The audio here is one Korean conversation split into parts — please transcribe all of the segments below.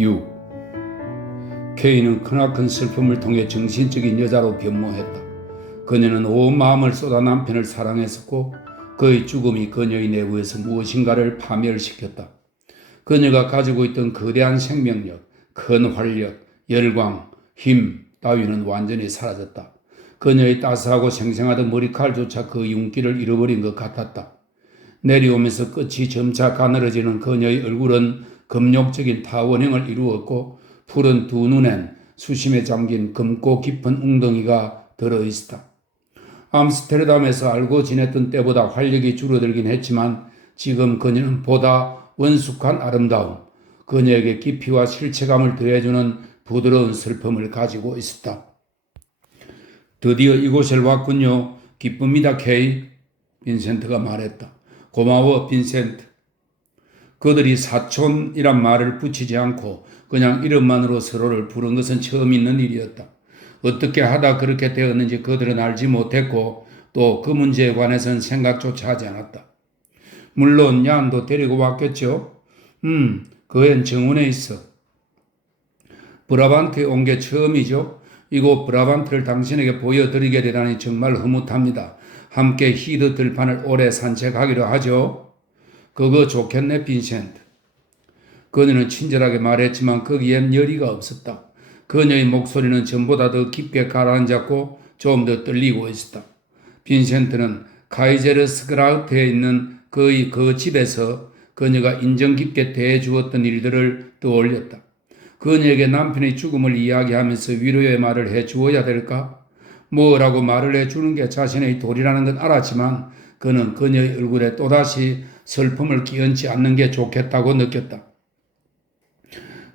6. K는 크나큰 슬픔을 통해 정신적인 여자로 변모했다. 그녀는 온 마음을 쏟아 남편을 사랑했었고 그의 죽음이 그녀의 내부에서 무엇인가를 파멸시켰다. 그녀가 가지고 있던 거대한 생명력, 큰 활력, 열광, 힘 따위는 완전히 사라졌다. 그녀의 따스하고 생생하던 머리칼조차 그 윤기를 잃어버린 것 같았다. 내려오면서 끝이 점차 가늘어지는 그녀의 얼굴은 금욕적인 타원형을 이루었고 푸른 두 눈엔 수심에 잠긴 검고 깊은 웅덩이가 들어있었다. 암스테르담에서 알고 지냈던 때보다 활력이 줄어들긴 했지만 지금 그녀는 보다 원숙한 아름다움, 그녀에게 깊이와 실체감을 더해주는 부드러운 슬픔을 가지고 있었다. 드디어 이곳에 왔군요. 기쁩니다, 케이. 빈센트가 말했다. 고마워, 빈센트. 그들이 사촌이란 말을 붙이지 않고 그냥 이름만으로 서로를 부른 것은 처음 있는 일이었다. 어떻게 하다 그렇게 되었는지 그들은 알지 못했고 또 그 문제에 관해서는 생각조차 하지 않았다. 물론 얀도 데리고 왔겠죠? 그 애는 정원에 있어. 브라반트에 온 게 처음이죠? 이곳 브라반트를 당신에게 보여드리게 되다니 정말 흐뭇합니다. 함께 히드 들판을 오래 산책하기로 하죠? 그거 좋겠네, 빈센트. 그녀는 친절하게 말했지만 거기엔 열의가 없었다. 그녀의 목소리는 전보다 더 깊게 가라앉았고 좀 더 떨리고 있었다. 빈센트는 카이제르스그라우트에 있는 그의 그 집에서 그녀가 인정 깊게 대해주었던 일들을 떠올렸다. 그녀에게 남편의 죽음을 이야기하면서 위로의 말을 해주어야 될까? 뭐라고 말을 해주는 게 자신의 도리라는 건 알았지만 그는 그녀의 얼굴에 또다시 슬픔을 끼얹지 않는 게 좋겠다고 느꼈다.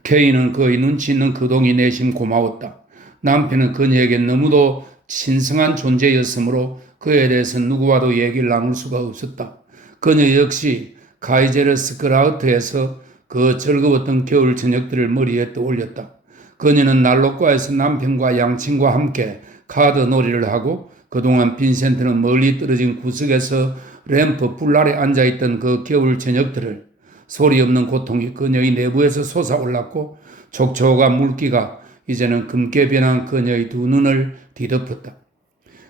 케이는 그의 눈치 있는 거동이 내심 고마웠다. 남편은 그녀에게 너무도 신성한 존재였으므로 그에 대해서 누구와도 얘기를 나눌 수가 없었다. 그녀 역시 카이제르스크라우트에서 그 즐거웠던 겨울 저녁들을 머리에 떠올렸다. 그녀는 난로가에서 남편과 양친과 함께 카드 놀이를 하고 그동안 빈센트는 멀리 떨어진 구석에서 램프 불 아래 앉아있던 그 겨울 저녁들을 소리 없는 고통이 그녀의 내부에서 솟아올랐고 촉촉한 물기가 이제는 금게 변한 그녀의 두 눈을 뒤덮었다.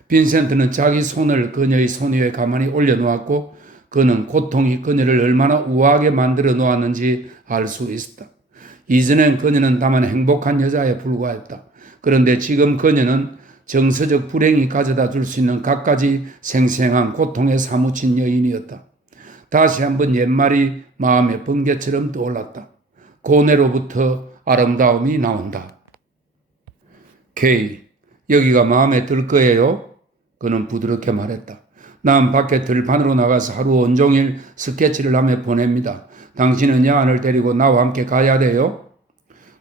빈센트는 자기 손을 그녀의 손 위에 가만히 올려놓았고 그는 고통이 그녀를 얼마나 우아하게 만들어 놓았는지 알 수 있었다. 이전엔 그녀는 다만 행복한 여자에 불과했다. 그런데 지금 그녀는 정서적 불행이 가져다 줄 수 있는 갖가지 생생한 고통에 사무친 여인이었다. 다시 한번 옛말이 마음의 번개처럼 떠올랐다. 고뇌로부터 아름다움이 나온다. 케이, 여기가 마음에 들 거예요? 그는 부드럽게 말했다. 난 밖에 들판으로 나가서 하루 온종일 스케치를 하며 보냅니다. 당신은 야한을 데리고 나와 함께 가야 돼요?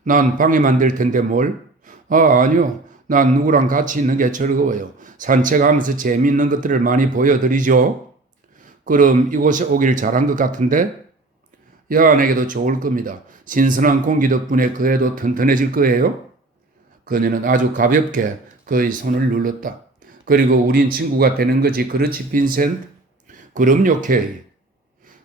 난 방해만 될 텐데 뭘? 아니요. 난 누구랑 같이 있는 게 즐거워요. 산책하면서 재미있는 것들을 많이 보여드리죠. 그럼 이곳에 오길 잘한 것 같은데? 야한에게도 좋을 겁니다. 신선한 공기 덕분에 그 애도 튼튼해질 거예요. 그녀는 아주 가볍게 그의 손을 눌렀다. 그리고 우린 친구가 되는 거지, 그렇지, 빈센트? 그럼요, 케이.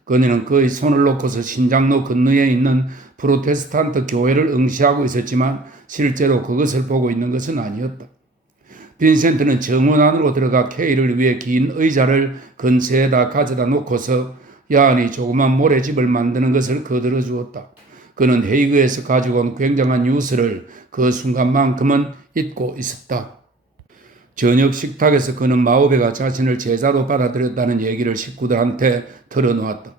그녀는 그의 손을 놓고서 신장로 건너에 있는 프로테스탄트 교회를 응시하고 있었지만 실제로 그것을 보고 있는 것은 아니었다. 빈센트는 정원 안으로 들어가 케이를 위해 긴 의자를 근처에다 가져다 놓고서 야한이 조그만 모래집을 만드는 것을 거들어 주었다. 그는 헤이그에서 가지고 온 굉장한 뉴스를 그 순간만큼은 잊고 있었다. 저녁 식탁에서 그는 마우베가 자신을 제자로 받아들였다는 얘기를 식구들한테 털어놓았다.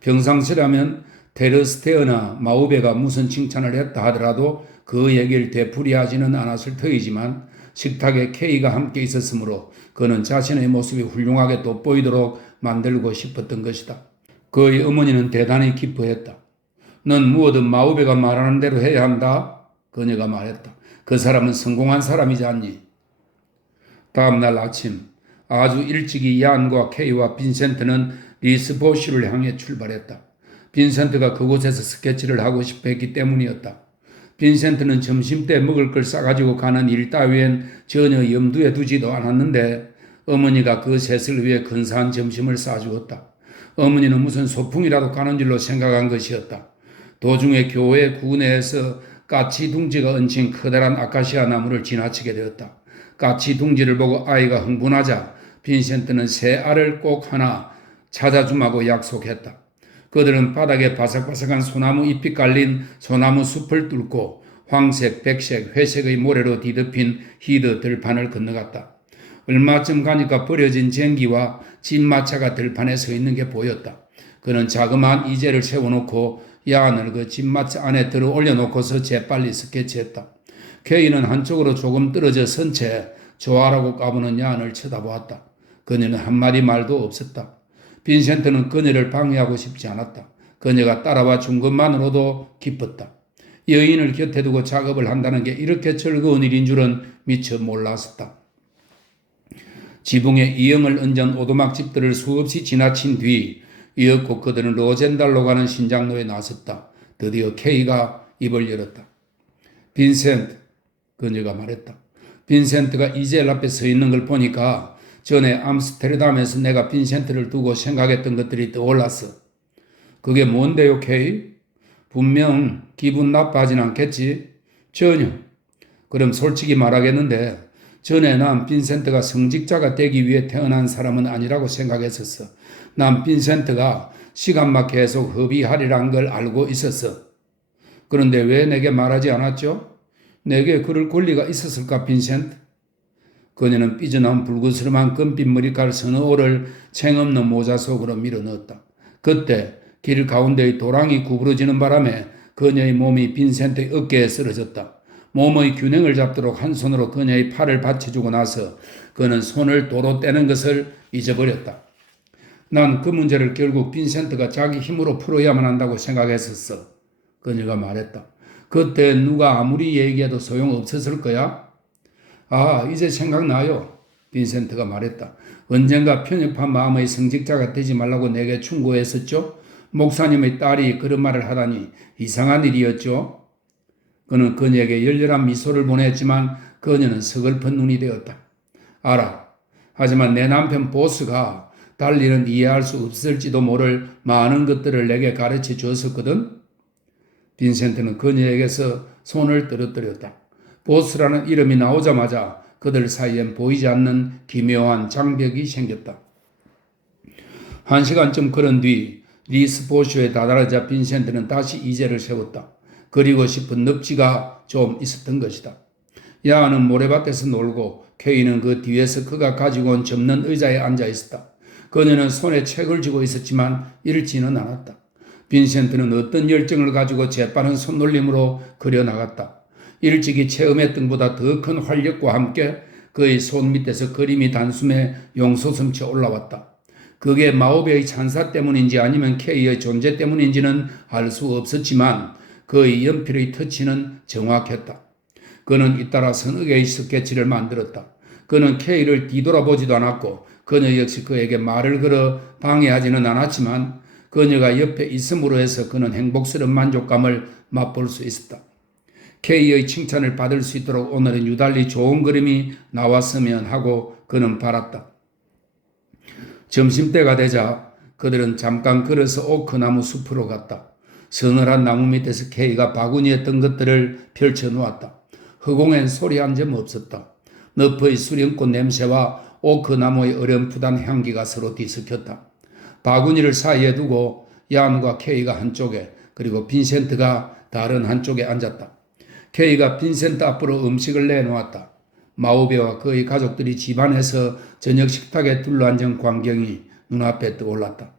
평상시라면 테르스테어나 마우베가 무슨 칭찬을 했다 하더라도 그 얘기를 되풀이하지는 않았을 터이지만 식탁에 케이가 함께 있었으므로 그는 자신의 모습이 훌륭하게 돋보이도록 만들고 싶었던 것이다. 그의 어머니는 대단히 기뻐했다. 넌 무엇든 마우베가 말하는 대로 해야 한다. 그녀가 말했다. 그 사람은 성공한 사람이지 않니? 다음 날 아침 아주 일찍이 얀과 케이와 빈센트는 리스보시를 향해 출발했다. 빈센트가 그곳에서 스케치를 하고 싶어 했기 때문이었다. 빈센트는 점심때 먹을 걸 싸가지고 가는 일 따위엔 전혀 염두에 두지도 않았는데 어머니가 그 셋을 위해 근사한 점심을 싸주었다. 어머니는 무슨 소풍이라도 가는 줄로 생각한 것이었다. 도중에 교회 구내에서 까치 둥지가 얹힌 커다란 아카시아 나무를 지나치게 되었다. 까치 둥지를 보고 아이가 흥분하자 빈센트는 새 알을 꼭 하나 찾아주마고 약속했다. 그들은 바닥에 바삭바삭한 소나무 잎이 깔린 소나무 숲을 뚫고 황색, 백색, 회색의 모래로 뒤덮인 히드 들판을 건너갔다. 얼마쯤 가니까 버려진 쟁기와 진마차가 들판에 서 있는 게 보였다. 그는 자그마한 이제를 세워놓고 야한을 그 진마차 안에 들어 올려놓고서 재빨리 스케치했다. 케이는 한쪽으로 조금 떨어져 선 채 좋아라고 까부는 야한을 쳐다보았다. 그녀는 한마디 말도 없었다. 빈센트는 그녀를 방해하고 싶지 않았다. 그녀가 따라와 준 것만으로도 기뻤다. 여인을 곁에 두고 작업을 한다는 게 이렇게 즐거운 일인 줄은 미처 몰랐었다. 지붕에 이형을 얹은 오두막집들을 수없이 지나친 뒤 이윽고 그들은 로젠달로 가는 신장로에 나섰다. 드디어 케이가 입을 열었다. 빈센트, 그녀가 말했다. 빈센트가 이젤 앞에 서 있는 걸 보니까 전에 암스테르담에서 내가 빈센트를 두고 생각했던 것들이 떠올랐어. 그게 뭔데요, 케이? 분명 기분 나빠하진 않겠지? 전혀. 그럼 솔직히 말하겠는데 전에 난 빈센트가 성직자가 되기 위해 태어난 사람은 아니라고 생각했었어. 난 빈센트가 시간만 계속 허비하리란 걸 알고 있었어. 그런데 왜 내게 말하지 않았죠? 내게 그럴 권리가 있었을까, 빈센트? 그녀는 삐져나온 붉으스름한 금빛 머리칼 서너 올을 챙없는 모자 속으로 밀어넣었다. 그때 길 가운데의 도랑이 구부러지는 바람에 그녀의 몸이 빈센트의 어깨에 쓰러졌다. 몸의 균형을 잡도록 한 손으로 그녀의 팔을 받쳐주고 나서 그는 손을 도로 떼는 것을 잊어버렸다. 난 그 문제를 결국 빈센트가 자기 힘으로 풀어야만 한다고 생각했었어. 그녀가 말했다. 그때 누가 아무리 얘기해도 소용없었을 거야? 아, 이제 생각나요. 빈센트가 말했다. 언젠가 편협한 마음의 성직자가 되지 말라고 내게 충고했었죠? 목사님의 딸이 그런 말을 하다니 이상한 일이었죠? 그는 그녀에게 열렬한 미소를 보냈지만 그녀는 서글픈 눈이 되었다. 알아. 하지만 내 남편 보스가 달리는 이해할 수 없을지도 모를 많은 것들을 내게 가르쳐 주었었거든. 빈센트는 그녀에게서 손을 떨어뜨렸다. 보스라는 이름이 나오자마자 그들 사이엔 보이지 않는 기묘한 장벽이 생겼다. 1시간쯤 걸은 뒤 리스포쇼에 다다르자 빈센트는 다시 이제를 세웠다. 그리고 싶은 넙지가 좀 있었던 것이다. 야한은 모래밭에서 놀고 케이는 그 뒤에서 그가 가지고 온 접는 의자에 앉아 있었다. 그녀는 손에 책을 쥐고 있었지만 읽지는 않았다. 빈센트는 어떤 열정을 가지고 재빠른 손놀림으로 그려나갔다. 일찍이 체험했던 것보다 더 큰 활력과 함께 그의 손 밑에서 그림이 단숨에 용솟음쳐 올라왔다. 그게 마오베의 찬사 때문인지 아니면 케이의 존재 때문인지는 알 수 없었지만 그의 연필의 터치는 정확했다. 그는 잇따라 서너 개의 스케치를 만들었다. 그는 케이를 뒤돌아보지도 않았고 그녀 역시 그에게 말을 걸어 방해하지는 않았지만 그녀가 옆에 있음으로 해서 그는 행복스러운 만족감을 맛볼 수 있었다. 케이의 칭찬을 받을 수 있도록 오늘은 유달리 좋은 그림이 나왔으면 하고 그는 바랐다. 점심때가 되자 그들은 잠깐 걸어서 오크나무 숲으로 갔다. 서늘한 나무 밑에서 케이가 바구니에 뜬 것들을 펼쳐놓았다. 허공엔 소리 한 점 없었다. 너프의 수령꽃 냄새와 오크나무의 어렴풋한 향기가 서로 뒤섞였다. 바구니를 사이에 두고 얀과 케이가 한쪽에 그리고 빈센트가 다른 한쪽에 앉았다. 케이가 빈센트 앞으로 음식을 내놓았다. 마오베와 그의 가족들이 집안에서 저녁 식탁에 둘러앉은 광경이 눈앞에 떠올랐다.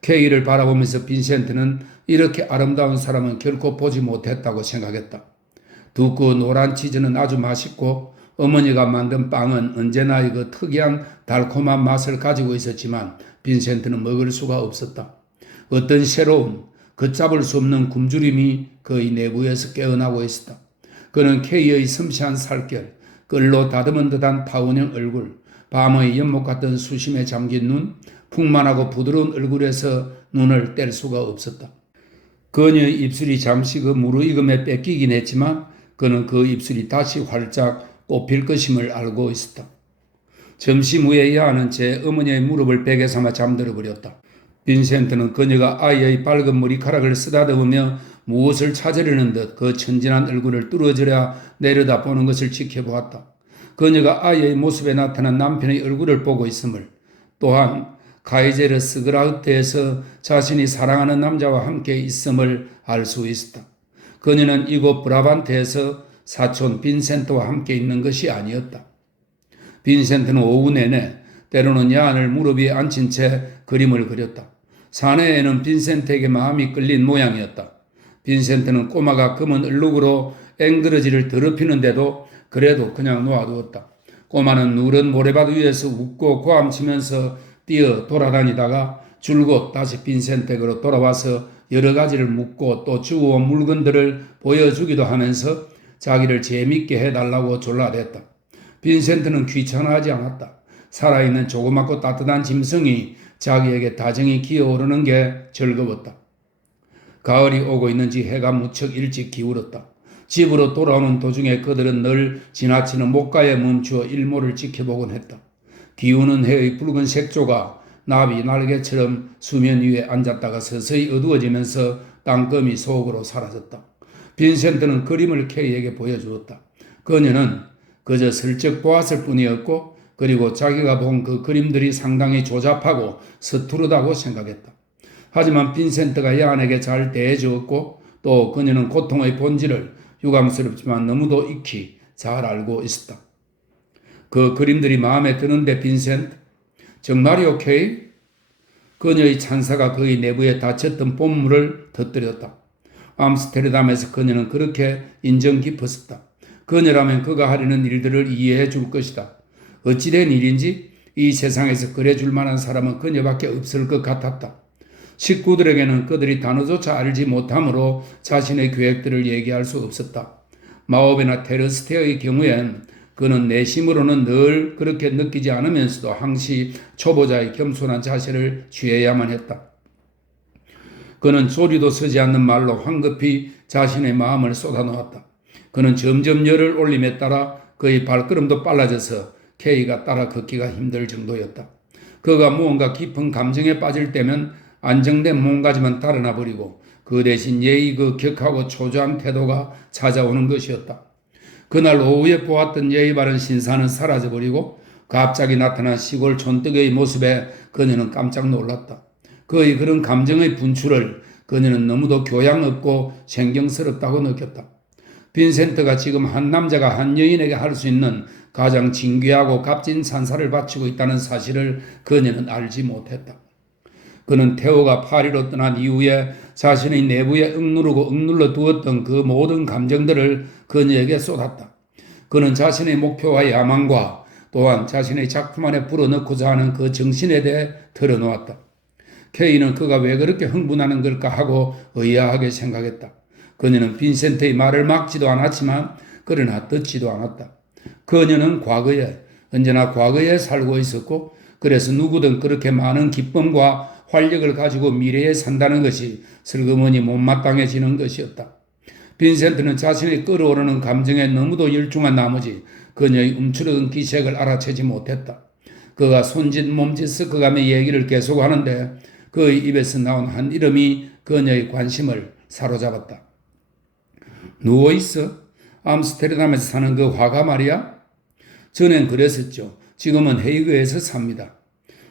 케이를 바라보면서 빈센트는 이렇게 아름다운 사람은 결코 보지 못했다고 생각했다. 두꺼운 노란 치즈는 아주 맛있고 어머니가 만든 빵은 언제나 그 특이한 달콤한 맛을 가지고 있었지만 빈센트는 먹을 수가 없었다. 어떤 새로운 걷잡을 수 없는 굶주림이 그의 내부에서 깨어나고 있었다. 그는 케이의 섬세한 살결, 끌로 다듬은 듯한 타원형 얼굴, 밤의 연못 같은 수심에 잠긴 눈, 풍만하고 부드러운 얼굴에서 눈을 뗄 수가 없었다. 그녀의 입술이 잠시 그 무르익음에 뺏기긴 했지만 그는 그 입술이 다시 활짝 꽃필 것임을 알고 있었다. 점심 후에 야한은 제 어머니의 무릎을 베개 삼아 잠들어 버렸다. 빈센트는 그녀가 아이의 밝은 머리카락을 쓰다듬으며 무엇을 찾으려는 듯 그 천진한 얼굴을 뚫어져라 내려다보는 것을 지켜보았다. 그녀가 아이의 모습에 나타난 남편의 얼굴을 보고 있음을, 또한 카이제르 스그라우트에서 자신이 사랑하는 남자와 함께 있음을 알 수 있었다. 그녀는 이곳 브라반트에서 사촌 빈센트와 함께 있는 것이 아니었다. 빈센트는 오후 내내 때로는 야한을 무릎 위에 앉힌 채 그림을 그렸다. 사내에는 빈센트에게 마음이 끌린 모양이었다. 빈센트는 꼬마가 검은 얼룩으로 앵그러지를 더럽히는데도 그래도 그냥 놓아두었다. 꼬마는 누런 모래밭 위에서 웃고 고함치면서 뛰어 돌아다니다가 줄곧 다시 빈센트에게로 돌아와서 여러 가지를 묻고 또 주워온 물건들을 보여주기도 하면서 자기를 재밌게 해달라고 졸라댔다. 빈센트는 귀찮아하지 않았다. 살아있는 조그맣고 따뜻한 짐승이 자기에게 다정히 기어오르는 게 즐거웠다. 가을이 오고 있는지 해가 무척 일찍 기울었다. 집으로 돌아오는 도중에 그들은 늘 지나치는 목가에 멈추어 일몰을 지켜보곤 했다. 기우는 해의 붉은 색조가 나비 날개처럼 수면 위에 앉았다가 서서히 어두워지면서 땅거미 속으로 사라졌다. 빈센트는 그림을 케이에게 보여주었다. 그녀는 그저 슬쩍 보았을 뿐이었고, 그리고 자기가 본 그 그림들이 상당히 조잡하고 서투르다고 생각했다. 하지만 빈센트가 야한에게 잘 대해주었고, 또 그녀는 고통의 본질을 유감스럽지만 너무도 익히 잘 알고 있었다. 그 그림들이 마음에 드는데 빈센트? 정말이요, 케이? 그녀의 찬사가 그의 내부에 닫혔던 본물을 터뜨렸다. 암스테르담에서 그녀는 그렇게 인정 깊었었다. 그녀라면 그가 하려는 일들을 이해해 줄 것이다. 어찌된 일인지 이 세상에서 그래 줄 만한 사람은 그녀밖에 없을 것 같았다. 식구들에게는 그들이 단어조차 알지 못하므로 자신의 계획들을 얘기할 수 없었다. 마오베나 테르스테의 경우엔 그는 내심으로는 늘 그렇게 느끼지 않으면서도 항시 초보자의 겸손한 자세를 취해야만 했다. 그는 소리도 서지 않는 말로 황급히 자신의 마음을 쏟아놓았다. 그는 점점 열을 올림에 따라 그의 발걸음도 빨라져서 케이가 따라 걷기가 힘들 정도였다. 그가 무언가 깊은 감정에 빠질 때면 안정된 몸가짐은 달아나 버리고 그 대신 예의 그 격하고 초조한 태도가 찾아오는 것이었다. 그날 오후에 보았던 예의 바른 신사는 사라져버리고 갑자기 나타난 시골 촌뜨기의 모습에 그녀는 깜짝 놀랐다. 그의 그런 감정의 분출을 그녀는 너무도 교양 없고 신경스럽다고 느꼈다. 빈센트가 지금 한 남자가 한 여인에게 할 수 있는 가장 진귀하고 값진 산사를 바치고 있다는 사실을 그녀는 알지 못했다. 그는 태호가 파리로 떠난 이후에 자신의 내부에 억누르 두었던 그 모든 감정들을 그녀에게 쏟았다. 그는 자신의 목표와 야망과 또한 자신의 작품 안에 불어넣고자 하는 그 정신에 대해 털어놓았다. 케이는 그가 왜 그렇게 흥분하는 걸까 하고 의아하게 생각했다. 그녀는 빈센트의 말을 막지도 않았지만 그러나 듣지도 않았다. 그녀는 언제나 과거에 살고 있었고, 그래서 누구든 그렇게 많은 기쁨과 활력을 가지고 미래에 산다는 것이 슬그머니 못마땅해지는 것이었다. 빈센트는 자신의 끓어오르는 감정에 너무도 열중한 나머지 그녀의 움츠러든 기색을 알아채지 못했다. 그가 손짓 몸짓 섞어가며 얘기를 계속하는데 그의 입에서 나온 한 이름이 그녀의 관심을 사로잡았다. 누워있어? 암스테르담에서 사는 그 화가 말이야? 전엔 그랬었죠. 지금은 헤이그에서 삽니다.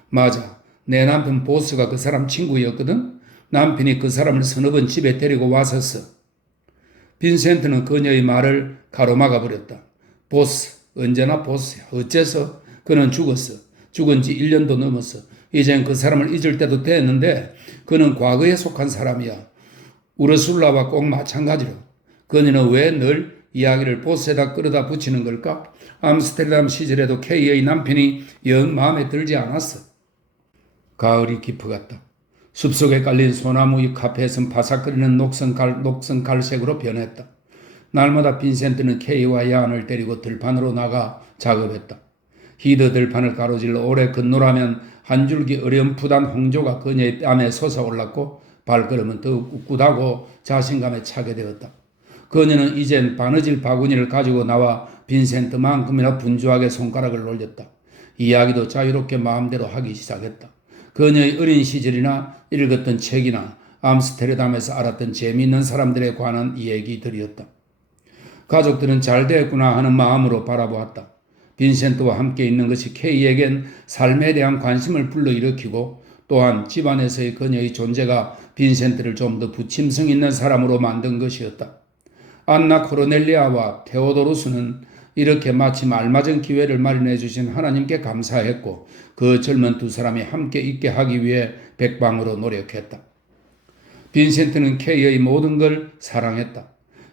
맞아. 내 남편 보스가 그 사람 친구였거든. 남편이 그 사람을 서너 번 집에 데리고 왔었어. 빈센트는 그녀의 말을 가로막아 버렸다. 보스, 언제나 보스야. 어째서? 그는 죽었어. 죽은 지 1년도 넘었어. 이젠 그 사람을 잊을 때도 됐는데 그는 과거에 속한 사람이야. 우르술라와 꼭 마찬가지로. 그녀는 왜 늘 이야기를 보스에다 끌어다 붙이는 걸까? 암스테르담 시절에도 케이의 남편이 영 마음에 들지 않았어. 가을이 깊어갔다. 숲속에 깔린 소나무 잎 카페에선 바삭거리는 녹슨 갈색으로 변했다. 날마다 빈센트는 케이와 야한을 데리고 들판으로 나가 작업했다. 히드 들판을 가로질러 오래 건너라면 한 줄기 어렴풋한 홍조가 그녀의 뺨에 솟아올랐고 발걸음은 더욱 꿋꿋하고 자신감에 차게 되었다. 그녀는 이젠 바느질 바구니를 가지고 나와 빈센트만큼이나 분주하게 손가락을 놀렸다. 이야기도 자유롭게 마음대로 하기 시작했다. 그녀의 어린 시절이나 읽었던 책이나 암스테르담에서 알았던 재미있는 사람들에 관한 이야기들이었다. 가족들은 잘 되었구나 하는 마음으로 바라보았다. 빈센트와 함께 있는 것이 케이에겐 삶에 대한 관심을 불러일으키고 또한 집안에서의 그녀의 존재가 빈센트를 좀 더 부침성 있는 사람으로 만든 것이었다. 안나 코르넬리아와 테오도루스는 이렇게 마침 알맞은 기회를 마련해 주신 하나님께 감사했고 그 젊은 두 사람이 함께 있게 하기 위해 백방으로 노력했다. 빈센트는 케이의 모든 걸 사랑했다.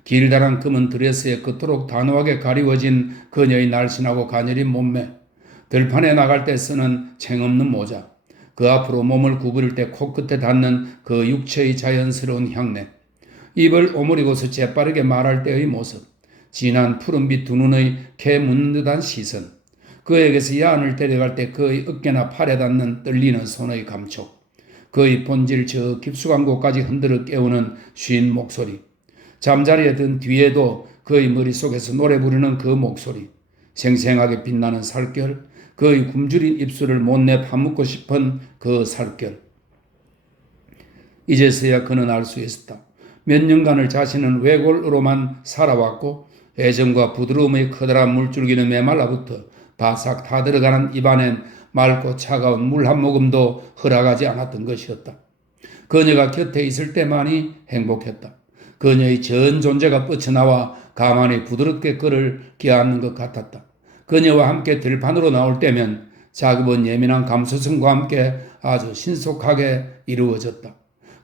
길다란 검은 드레스에 그토록 단호하게 가리워진 그녀의 날씬하고 가녀린 몸매, 들판에 나갈 때 쓰는 챙없는 모자, 그 앞으로 몸을 구부릴 때 코끝에 닿는 그 육체의 자연스러운 향내, 입을 오므리고서 재빠르게 말할 때의 모습, 진한 푸른빛 두 눈의 개 묻는 듯한 시선, 그에게서 야한을 데려갈 때 그의 어깨나 팔에 닿는 떨리는 손의 감촉, 그의 본질 저 깊숙한 곳까지 흔들어 깨우는 쉰 목소리, 잠자리에 든 뒤에도 그의 머릿속에서 노래 부르는 그 목소리, 생생하게 빛나는 살결, 그의 굶주린 입술을 못내 파묻고 싶은 그 살결. 이제서야 그는 알 수 있었다. 몇 년간을 자신은 외골으로만 살아왔고 애정과 부드러움의 커다란 물줄기는 메말라부터 바싹 다 들어가는 입안엔 맑고 차가운 물 한 모금도 허락하지 않았던 것이었다. 그녀가 곁에 있을 때만이 행복했다. 그녀의 전 존재가 뻗쳐나와 가만히 부드럽게 그를 껴안는 것 같았다. 그녀와 함께 들판으로 나올 때면 자급은 예민한 감수성과 함께 아주 신속하게 이루어졌다.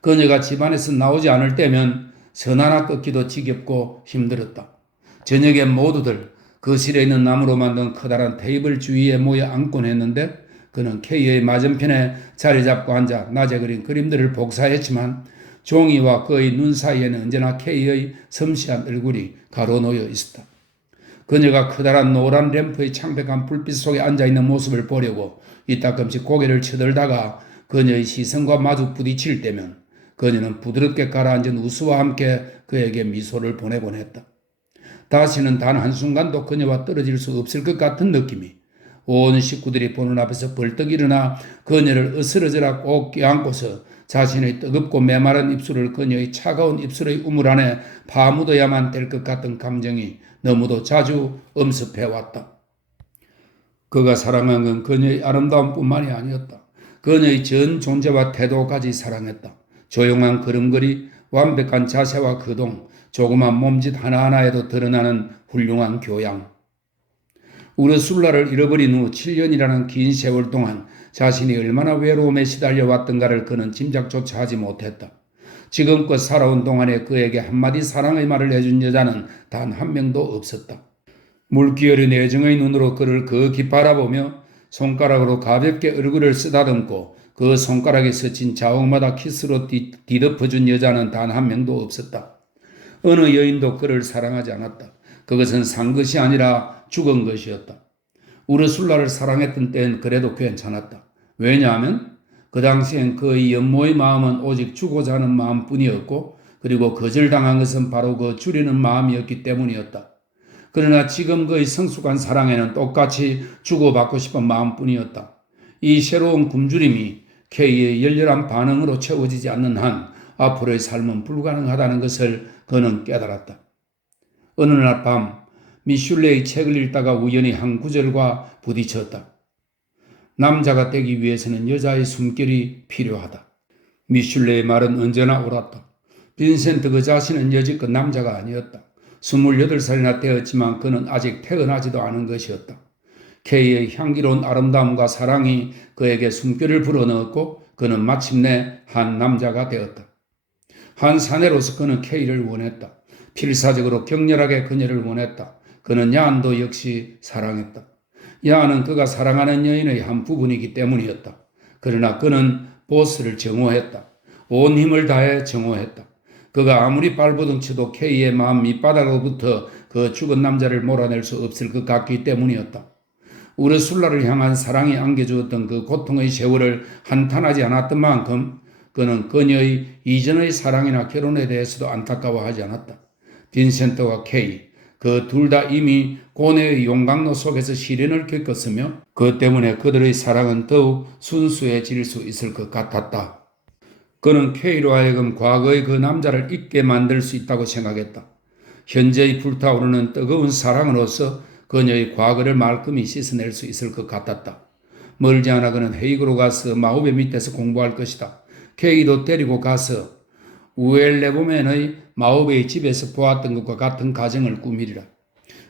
그녀가 집안에서 나오지 않을 때면 선 하나 꺾기도 지겹고 힘들었다. 저녁엔 모두들 거실에 있는 나무로 만든 커다란 테이블 주위에 모여 앉곤 했는데 그는 케이의 맞은편에 자리 잡고 앉아 낮에 그린 그림들을 복사했지만 종이와 그의 눈 사이에는 언제나 케이의 섬세한 얼굴이 가로놓여 있었다. 그녀가 커다란 노란 램프의 창백한 불빛 속에 앉아있는 모습을 보려고 이따금씩 고개를 쳐들다가 그녀의 시선과 마주 부딪힐 때면 그녀는 부드럽게 가라앉은 우수와 함께 그에게 미소를 보내곤 했다. 다시는 단 한순간도 그녀와 떨어질 수 없을 것 같은 느낌이 온 식구들이 보는 앞에서 벌떡 일어나 그녀를 으스러져라 꼭 껴안고서 자신의 뜨겁고 메마른 입술을 그녀의 차가운 입술의 우물 안에 파묻어야만 될 것 같은 감정이 너무도 자주 엄습해왔다. 그가 사랑한 건 그녀의 아름다움뿐만이 아니었다. 그녀의 전 존재와 태도까지 사랑했다. 조용한 걸음걸이, 완벽한 자세와 거동, 조그만 몸짓 하나하나에도 드러나는 훌륭한 교양. 우르술라를 잃어버린 후 7년이라는 긴 세월 동안 자신이 얼마나 외로움에 시달려 왔던가를 그는 짐작조차 하지 못했다. 지금껏 살아온 동안에 그에게 한마디 사랑의 말을 해준 여자는 단 한 명도 없었다. 물기어린 애정의 눈으로 그를 거기 바라보며 손가락으로 가볍게 얼굴을 쓰다듬고 그 손가락에 스친 자옥마다 키스로 뒤덮어준 여자는 단 한 명도 없었다. 어느 여인도 그를 사랑하지 않았다. 그것은 산 것이 아니라 죽은 것이었다. 우르술라를 사랑했던 때는 그래도 괜찮았다. 왜냐하면 그 당시엔 그의 연모의 마음은 오직 주고자 하는 마음뿐이었고 그리고 거절당한 것은 바로 그 줄이는 마음이었기 때문이었다. 그러나 지금 그의 성숙한 사랑에는 똑같이 주고받고 싶은 마음뿐이었다. 이 새로운 굶주림이 케이의 열렬한 반응으로 채워지지 않는 한 앞으로의 삶은 불가능하다는 것을 그는 깨달았다. 어느 날 밤 미슐레의 책을 읽다가 우연히 한 구절과 부딪혔다. 남자가 되기 위해서는 여자의 숨결이 필요하다. 미슐레의 말은 언제나 옳았다. 빈센트 그 자신은 여지껏 남자가 아니었다. 28살이나 되었지만 그는 아직 태어나지도 않은 것이었다. 케이의 향기로운 아름다움과 사랑이 그에게 숨결을 불어넣었고 그는 마침내 한 남자가 되었다. 한 사내로서 그는 케이를 원했다. 필사적으로 격렬하게 그녀를 원했다. 그는 야한도 역시 사랑했다. 야한은 그가 사랑하는 여인의 한 부분이기 때문이었다. 그러나 그는 보스를 정오했다. 온 힘을 다해 정오했다. 그가 아무리 발버둥쳐도 케이의 마음 밑바닥으로부터 그 죽은 남자를 몰아낼 수 없을 것 같기 때문이었다. 우르술라를 향한 사랑이 안겨주었던 그 고통의 세월을 한탄하지 않았던 만큼 그는 그녀의 이전의 사랑이나 결혼에 대해서도 안타까워하지 않았다. 빈센트와 케이, 그 둘 다 이미 고뇌의 용광로 속에서 시련을 겪었으며 그 때문에 그들의 사랑은 더욱 순수해질 수 있을 것 같았다. 그는 K로 하여금 과거의 그 남자를 잊게 만들 수 있다고 생각했다. 현재의 불타오르는 뜨거운 사랑으로서 그녀의 과거를 말끔히 씻어낼 수 있을 것 같았다. 멀지 않아 그는 헤이그로 가서 마우베 밑에서 공부할 것이다. K도 데리고 가서 우엘레보멘의 마우베의 집에서 보았던 것과 같은 가정을 꾸미리라.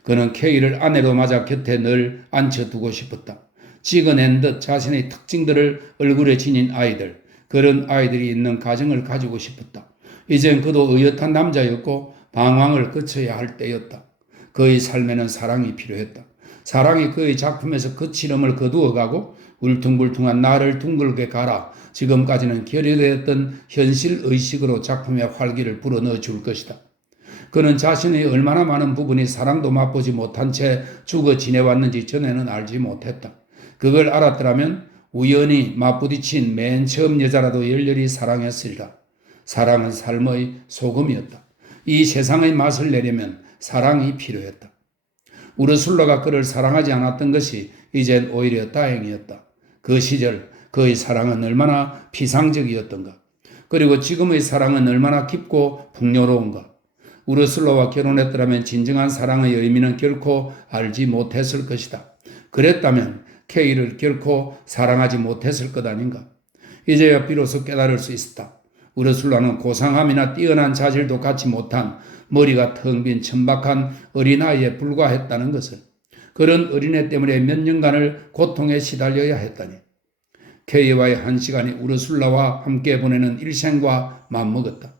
그는 K를 아내로 맞아 곁에 늘 앉혀두고 싶었다. 찍어낸 듯 자신의 특징들을 얼굴에 지닌 아이들, 그런 아이들이 있는 가정을 가지고 싶었다. 이젠 그도 의젓한 남자였고 방황을 거쳐야 할 때였다. 그의 삶에는 사랑이 필요했다. 사랑이 그의 작품에서 거칠음을 거두어가고 울퉁불퉁한 나를 둥글게 가라. 지금까지는 결여되었던 현실의식으로 작품의 활기를 불어넣어 줄 것이다. 그는 자신의 얼마나 많은 부분이 사랑도 맛보지 못한 채 죽어 지내왔는지 전에는 알지 못했다. 그걸 알았더라면 우연히 맞부딪힌 맨 처음 여자라도 열렬히 사랑했으리라. 사랑은 삶의 소금이었다. 이 세상의 맛을 내려면 사랑이 필요했다. 우르술라가 그를 사랑하지 않았던 것이 이젠 오히려 다행이었다. 그 시절 그의 사랑은 얼마나 피상적이었던가. 그리고 지금의 사랑은 얼마나 깊고 풍요로운가. 우르술라와 결혼했더라면 진정한 사랑의 의미는 결코 알지 못했을 것이다. 그랬다면 K를 결코 사랑하지 못했을 것 아닌가. 이제야 비로소 깨달을 수 있었다. 우르술라는 고상함이나 뛰어난 자질도 갖지 못한 머리가 텅 빈 천박한 어린아이에 불과했다는 것을. 그런 어린애 때문에 몇 년간을 고통에 시달려야 했다니. K와의 한 시간이 우르술라와 함께 보내는 일생과 맞먹었다.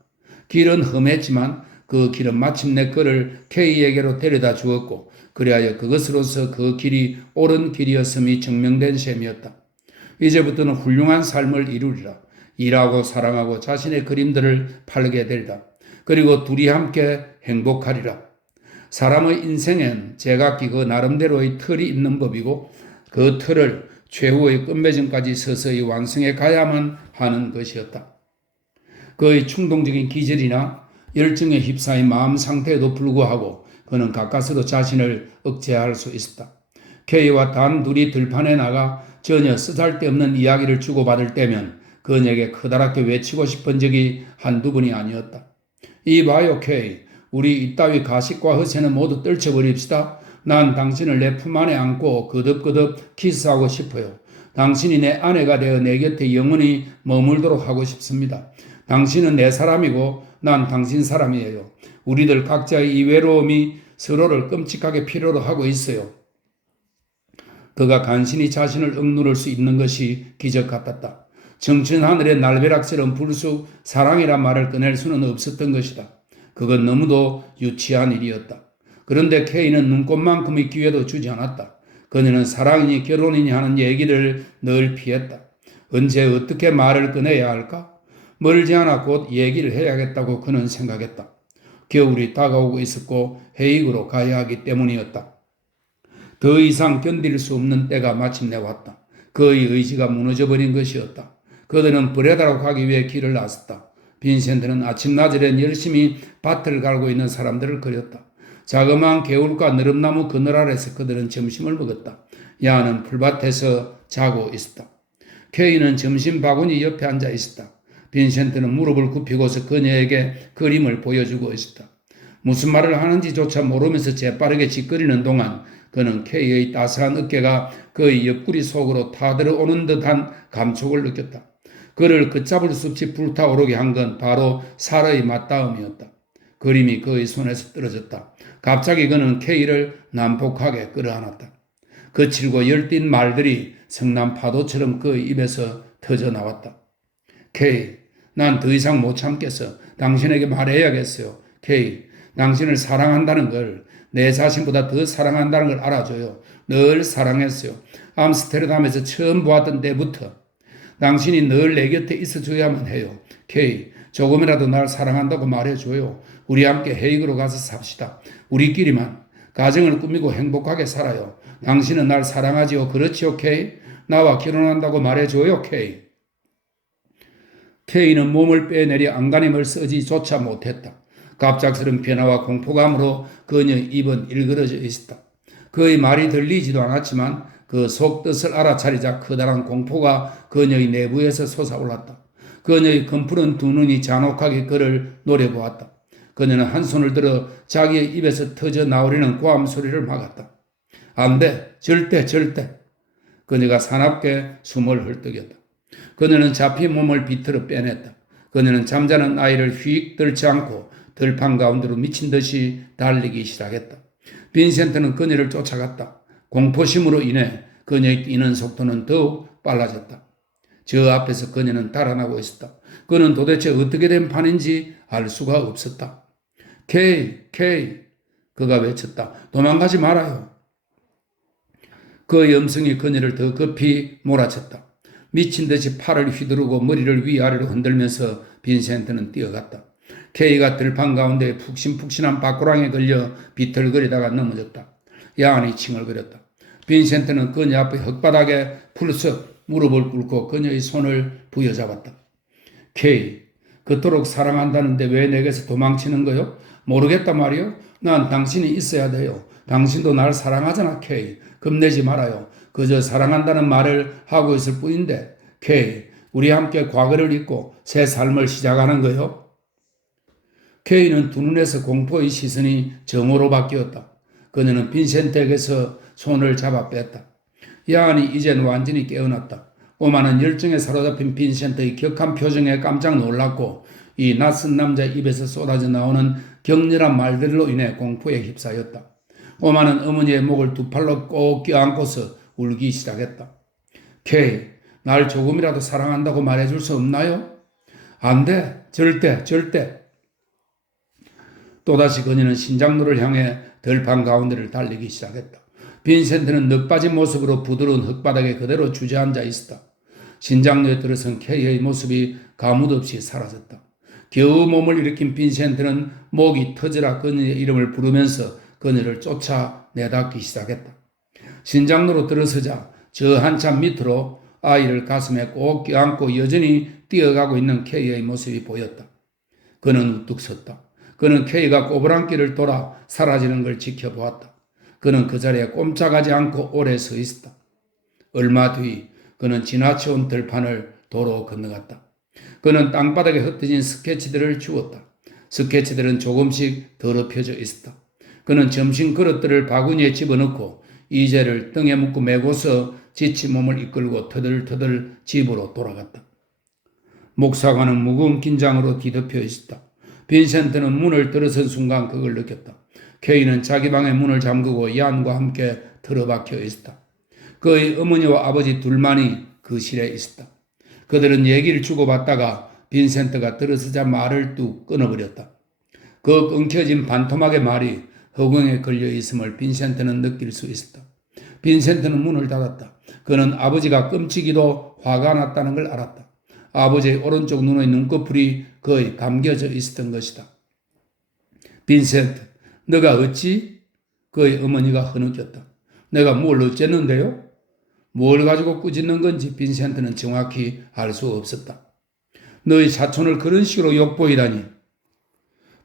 길은 험했지만 그 길은 마침내 그를 K에게로 데려다 주었고 그리하여 그것으로서 그 길이 옳은 길이었음이 증명된 셈이었다. 이제부터는 훌륭한 삶을 이루리라. 일하고 사랑하고 자신의 그림들을 팔게 되리라. 그리고 둘이 함께 행복하리라. 사람의 인생엔 제각기 그 나름대로의 틀이 있는 법이고 그 틀을 최후의 끝맺음까지 서서히 완성해 가야만 하는 것이었다. 그의 충동적인 기질이나 열정에 휩싸인 마음 상태에도 불구하고 그는 가까스로 자신을 억제할 수 있었다. K와 단 둘이 들판에 나가 전혀 쓰잘데없는 이야기를 주고받을 때면 그녀에게 커다랗게 외치고 싶은 적이 한두 번이 아니었다. 이봐요 K, 우리 이따위 가식과 허세는 모두 떨쳐버립시다. 난 당신을 내 품 안에 안고 그득그득 키스하고 싶어요. 당신이 내 아내가 되어 내 곁에 영원히 머물도록 하고 싶습니다. 당신은 내 사람이고 난 당신 사람이에요. 우리들 각자의 이 외로움이 서로를 끔찍하게 필요로 하고 있어요. 그가 간신히 자신을 억누를 수 있는 것이 기적 같았다. 정춘 하늘의 날벼락처럼 불쑥 사랑이란 말을 꺼낼 수는 없었던 것이다. 그건 너무도 유치한 일이었다. 그런데 K는 눈꽃만큼의 기회도 주지 않았다. 그녀는 사랑이니 결혼이니 하는 얘기를 늘 피했다. 언제 어떻게 말을 꺼내야 할까? 멀지 않아 곧 얘기를 해야겠다고 그는 생각했다. 겨울이 다가오고 있었고 헤이그로 가야 하기 때문이었다. 더 이상 견딜 수 없는 때가 마침내 왔다. 그의 의지가 무너져버린 것이었다. 그들은 브레다로 가기 위해 길을 나섰다. 빈센트는 아침나절엔 열심히 밭을 갈고 있는 사람들을 그렸다. 자그마한 개울과 느릅나무 그늘 아래서 그들은 점심을 먹었다. 야는 풀밭에서 자고 있었다. K는 점심 바구니 옆에 앉아 있었다. 빈센트는 무릎을 굽히고서 그녀에게 그림을 보여주고 있었다. 무슨 말을 하는지조차 모르면서 재빠르게 짓거리는 동안 그는 K의 따스한 어깨가 그의 옆구리 속으로 타들어오는 듯한 감촉을 느꼈다. 그를 걷잡을 수 없이 불타오르게 한 건 바로 살의 맞닿음이었다. 그림이 그의 손에서 떨어졌다. 갑자기 그는 K를 난폭하게 끌어안았다. 거칠고 열띤 말들이 성난 파도처럼 그의 입에서 터져 나왔다. K, 난 더 이상 못 참겠어. 당신에게 말해야겠어요. K, 당신을 사랑한다는 걸, 내 자신보다 더 사랑한다는 걸 알아줘요. 늘 사랑했어요. 암스테르담에서 처음 보았던 때부터. 당신이 늘 내 곁에 있어줘야만 해요. K, 조금이라도 날 사랑한다고 말해줘요. 우리 함께 헤이그로 가서 삽시다. 우리끼리만 가정을 꾸미고 행복하게 살아요. 당신은 날 사랑하지요. 그렇지요, K? 나와 결혼한다고 말해줘요, K. K는 몸을 빼내려 안간힘을 쓰지조차 못했다. 갑작스런 변화와 공포감으로 그녀의 입은 일그러져 있었다. 그의 말이 들리지도 않았지만 그 속뜻을 알아차리자 커다란 공포가 그녀의 내부에서 솟아올랐다. 그녀의 검푸른 두 눈이 잔혹하게 그를 노려보았다. 그녀는 한 손을 들어 자기의 입에서 터져 나오려는 고함 소리를 막았다. 안 돼, 절대, 절대. 그녀가 사납게 숨을 헐떡였다. 그녀는 잡힌 몸을 비틀어 빼냈다. 그녀는 잠자는 아이를 휙 들지 않고 들판 가운데로 미친 듯이 달리기 시작했다. 빈센트는 그녀를 쫓아갔다. 공포심으로 인해 그녀의 뛰는 속도는 더욱 빨라졌다. 저 앞에서 그녀는 달아나고 있었다. 그는 도대체 어떻게 된 판인지 알 수가 없었다. 케이, 케이, 그가 외쳤다. 도망가지 말아요. 그의 음성이 그녀를 더 급히 몰아쳤다. 미친 듯이 팔을 휘두르고 머리를 위아래로 흔들면서 빈센트는 뛰어갔다. 케이가 들판 가운데 푹신푹신한 바꾸랑에 걸려 비틀거리다가 넘어졌다. 야한이 칭얼거렸다. 빈센트는 그녀 앞에 흙바닥에 풀썩 무릎을 꿇고 그녀의 손을 부여잡았다. 케이, 그토록 사랑한다는데 왜 내게서 도망치는 거요? 모르겠다 말이요. 난 당신이 있어야 돼요. 당신도 날 사랑하잖아, 케이. 겁내지 말아요. 그저 사랑한다는 말을 하고 있을 뿐인데, 케이, 우리 함께 과거를 잊고 새 삶을 시작하는 거요. 케이는 두 눈에서 공포의 시선이 정오로 바뀌었다. 그녀는 빈센트에게서 손을 잡아 뺐다. 야한이 이젠 완전히 깨어났다. 오마는 열정에 사로잡힌 빈센트의 격한 표정에 깜짝 놀랐고 이 낯선 남자의 입에서 쏟아져 나오는 격렬한 말들로 인해 공포에 휩싸였다. 오마는 어머니의 목을 두 팔로 꼭 껴안고서 울기 시작했다. 케이, 날 조금이라도 사랑한다고 말해줄 수 없나요? 안 돼, 절대, 절대. 또다시 그녀는 신장로를 향해 들판 가운데를 달리기 시작했다. 빈센트는 넋 빠진 모습으로 부드러운 흙바닥에 그대로 주저앉아 있었다. 신장로에 들어선 케이의 모습이 가뭇없이 사라졌다. 겨우 몸을 일으킨 빈센트는 목이 터져라 그녀의 이름을 부르면서 그녀를 쫓아내닫기 시작했다. 신장로로 들어서자 저 한참 밑으로 아이를 가슴에 꼭 껴안고 여전히 뛰어가고 있는 케이의 모습이 보였다. 그는 우뚝 섰다. 그는 케이가 꼬부랑길을 돌아 사라지는 걸 지켜보았다. 그는 그 자리에 꼼짝하지 않고 오래 서 있었다. 얼마 뒤 그는 지나쳐온 들판을 도로 건너갔다. 그는 땅바닥에 흩어진 스케치들을 주웠다. 스케치들은 조금씩 더럽혀져 있었다. 그는 점심 그릇들을 바구니에 집어넣고 이제를 등에 묶고 메고서 지친 몸을 이끌고 터들터들 집으로 돌아갔다. 목사관은 무거운 긴장으로 뒤덮여 있었다. 빈센트는 문을 들어선 순간 그걸 느꼈다. 케이는 자기 방의 문을 잠그고 얀과 함께 틀어박혀 있었다. 그의 어머니와 아버지 둘만이 그 실에 있었다. 그들은 얘기를 주고받다가 빈센트가 들어서자 말을 뚝 끊어버렸다. 그 끊겨진 반토막의 말이 허공에 걸려 있음을 빈센트는 느낄 수 있었다. 빈센트는 문을 닫았다. 그는 아버지가 끔찍이도 화가 났다는 걸 알았다. 아버지의 오른쪽 눈의 눈꺼풀이 거의 감겨져 있었던 것이다. 빈센트, 너가 어찌? 그의 어머니가 흐느꼈다. 내가 뭘 어쨌는데요? 뭘 가지고 꾸짖는 건지 빈센트는 정확히 알 수 없었다. 너희 사촌을 그런 식으로 욕보이다니.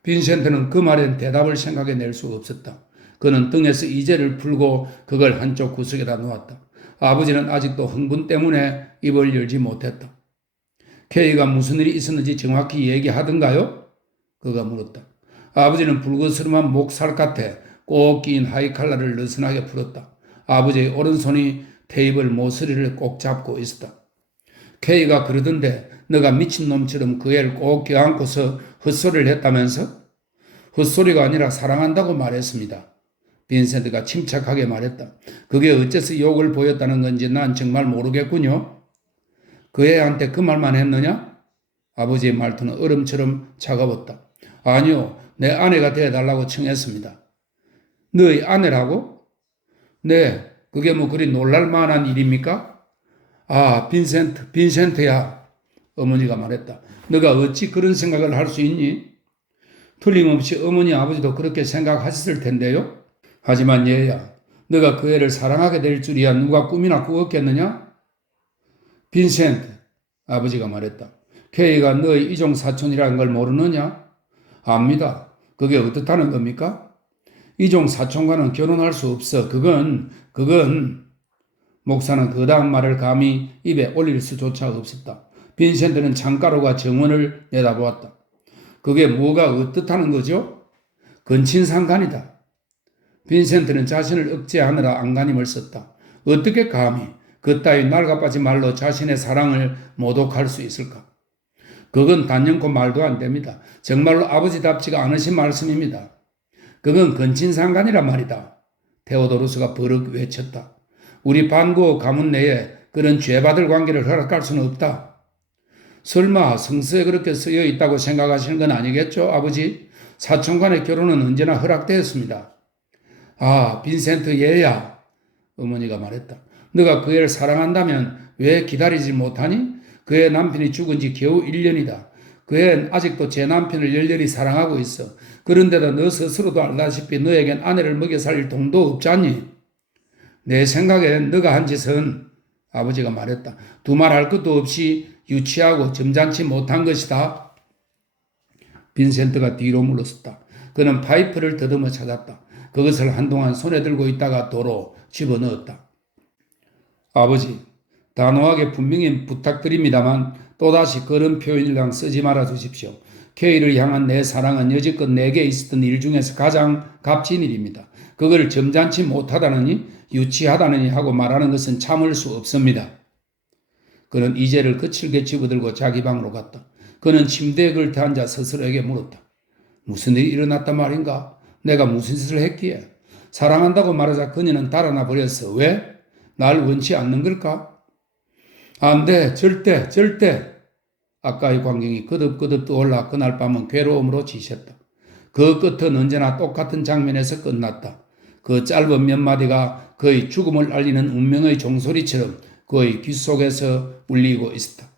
빈센트는 그 말엔 대답을 생각해낼 수 없었다. 그는 등에서 이제를 풀고 그걸 한쪽 구석에다 놓았다. 아버지는 아직도 흥분 때문에 입을 열지 못했다. 케이가 무슨 일이 있었는지 정확히 얘기하던가요? 그가 물었다. 아버지는 붉은스름한 목살같에 꼭 낀 하이칼라를 느슨하게 풀었다. 아버지의 오른손이 테이블 모서리를 꼭 잡고 있었다. 케이가 그러던데 너가 미친놈처럼 그 애를 꼭 껴안고서 헛소리를 했다면서? 헛소리가 아니라 사랑한다고 말했습니다. 빈센트가 침착하게 말했다. 그게 어째서 욕을 보였다는 건지 난 정말 모르겠군요. 그 애한테 그 말만 했느냐? 아버지의 말투는 얼음처럼 차가웠다. 아니요, 내 아내가 되어달라고 청했습니다. 너의 아내라고? 네, 그게 뭐 그리 놀랄만한 일입니까? 아, 빈센트야. 어머니가 말했다. 너가 어찌 그런 생각을 할 수 있니? 틀림없이 어머니 아버지도 그렇게 생각하셨을 텐데요. 하지만 얘야, 너가 그 애를 사랑하게 될 줄이야 누가 꿈이나 꾸었겠느냐? 빈센트, 아버지가 말했다. 케이가 너의 이종 사촌이라는 걸 모르느냐? 압니다. 그게 어떻다는 겁니까? 이종 사촌과는 결혼할 수 없어. 그건 목사는 그 다음 말을 감히 입에 올릴 수조차 없었다. 빈센트는 창가로가 정원을 내다보았다. 그게 뭐가 어떻다는 거죠? 근친상간이다. 빈센트는 자신을 억제하느라 안간힘을 썼다. 어떻게 감히 그따위 낡아빠진 말로 자신의 사랑을 모독할 수 있을까? 그건 단연코 말도 안 됩니다. 정말로 아버지답지가 않으신 말씀입니다. 그건 근친상간이란 말이다. 테오도루스가 버럭 외쳤다. 우리 반고 가문 내에 그런 죄받을 관계를 허락할 수는 없다. 설마 성서에 그렇게 쓰여 있다고 생각하시는 건 아니겠죠, 아버지? 사촌간의 결혼은 언제나 허락되었습니다. 아, 빈센트 얘야, 어머니가 말했다. 너가 그 애를 사랑한다면 왜 기다리지 못하니? 그의 남편이 죽은 지 겨우 1년이다. 그 애는 아직도 제 남편을 열렬히 사랑하고 있어. 그런데도 너 스스로도 알다시피 너에겐 아내를 먹여 살릴 돈도 없잖니? 내 생각엔 너가 한 짓은, 아버지가 말했다. 두말할 것도 없이 유치하고 점잖지 못한 것이다. 빈센트가 뒤로 물러섰다. 그는 파이프를 더듬어 찾았다. 그것을 한동안 손에 들고 있다가 도로 집어넣었다. 아버지, 단호하게 분명히 부탁드립니다만 또다시 그런 표현이랑 쓰지 말아 주십시오. 케이를 향한 내 사랑은 여지껏 내게 있었던 일 중에서 가장 값진 일입니다. 그걸 점잖지 못하다느니 유치하다느니 하고 말하는 것은 참을 수 없습니다. 그는 이제를 거칠게 집어들고 자기 방으로 갔다. 그는 침대에 걸터 앉아 스스로에게 물었다. 무슨 일이 일어났단 말인가? 내가 무슨 짓을 했기에? 사랑한다고 말하자 그녀는 달아나 버렸어. 왜? 날 원치 않는 걸까? 안 돼. 절대. 아까의 광경이 거듭거듭 떠올라 그날 밤은 괴로움으로 지셨다. 그 끝은 언제나 똑같은 장면에서 끝났다. 그 짧은 몇 마디가 거의 죽음을 알리는 운명의 종소리처럼 그의 귓속에서 울리고 있었다.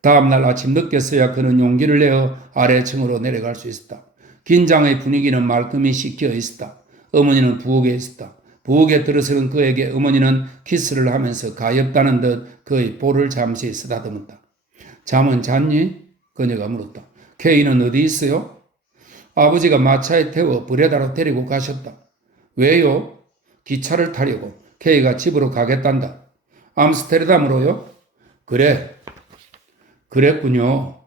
다음날 아침 늦게서야 그는 용기를 내어 아래층으로 내려갈 수 있었다. 긴장의 분위기는 말끔히 씻겨 있었다. 어머니는 부엌에 있었다. 부엌에 들어서는 그에게 어머니는 키스를 하면서 가엾다는 듯 그의 볼을 잠시 쓰다듬었다. 잠은 잤니? 그녀가 물었다. 케이는 어디 있어요? 아버지가 마차에 태워 브레다로 데리고 가셨다. 왜요? 기차를 타려고. 케이가 집으로 가겠단다. 암스테르담으로요? 그래. 그랬군요.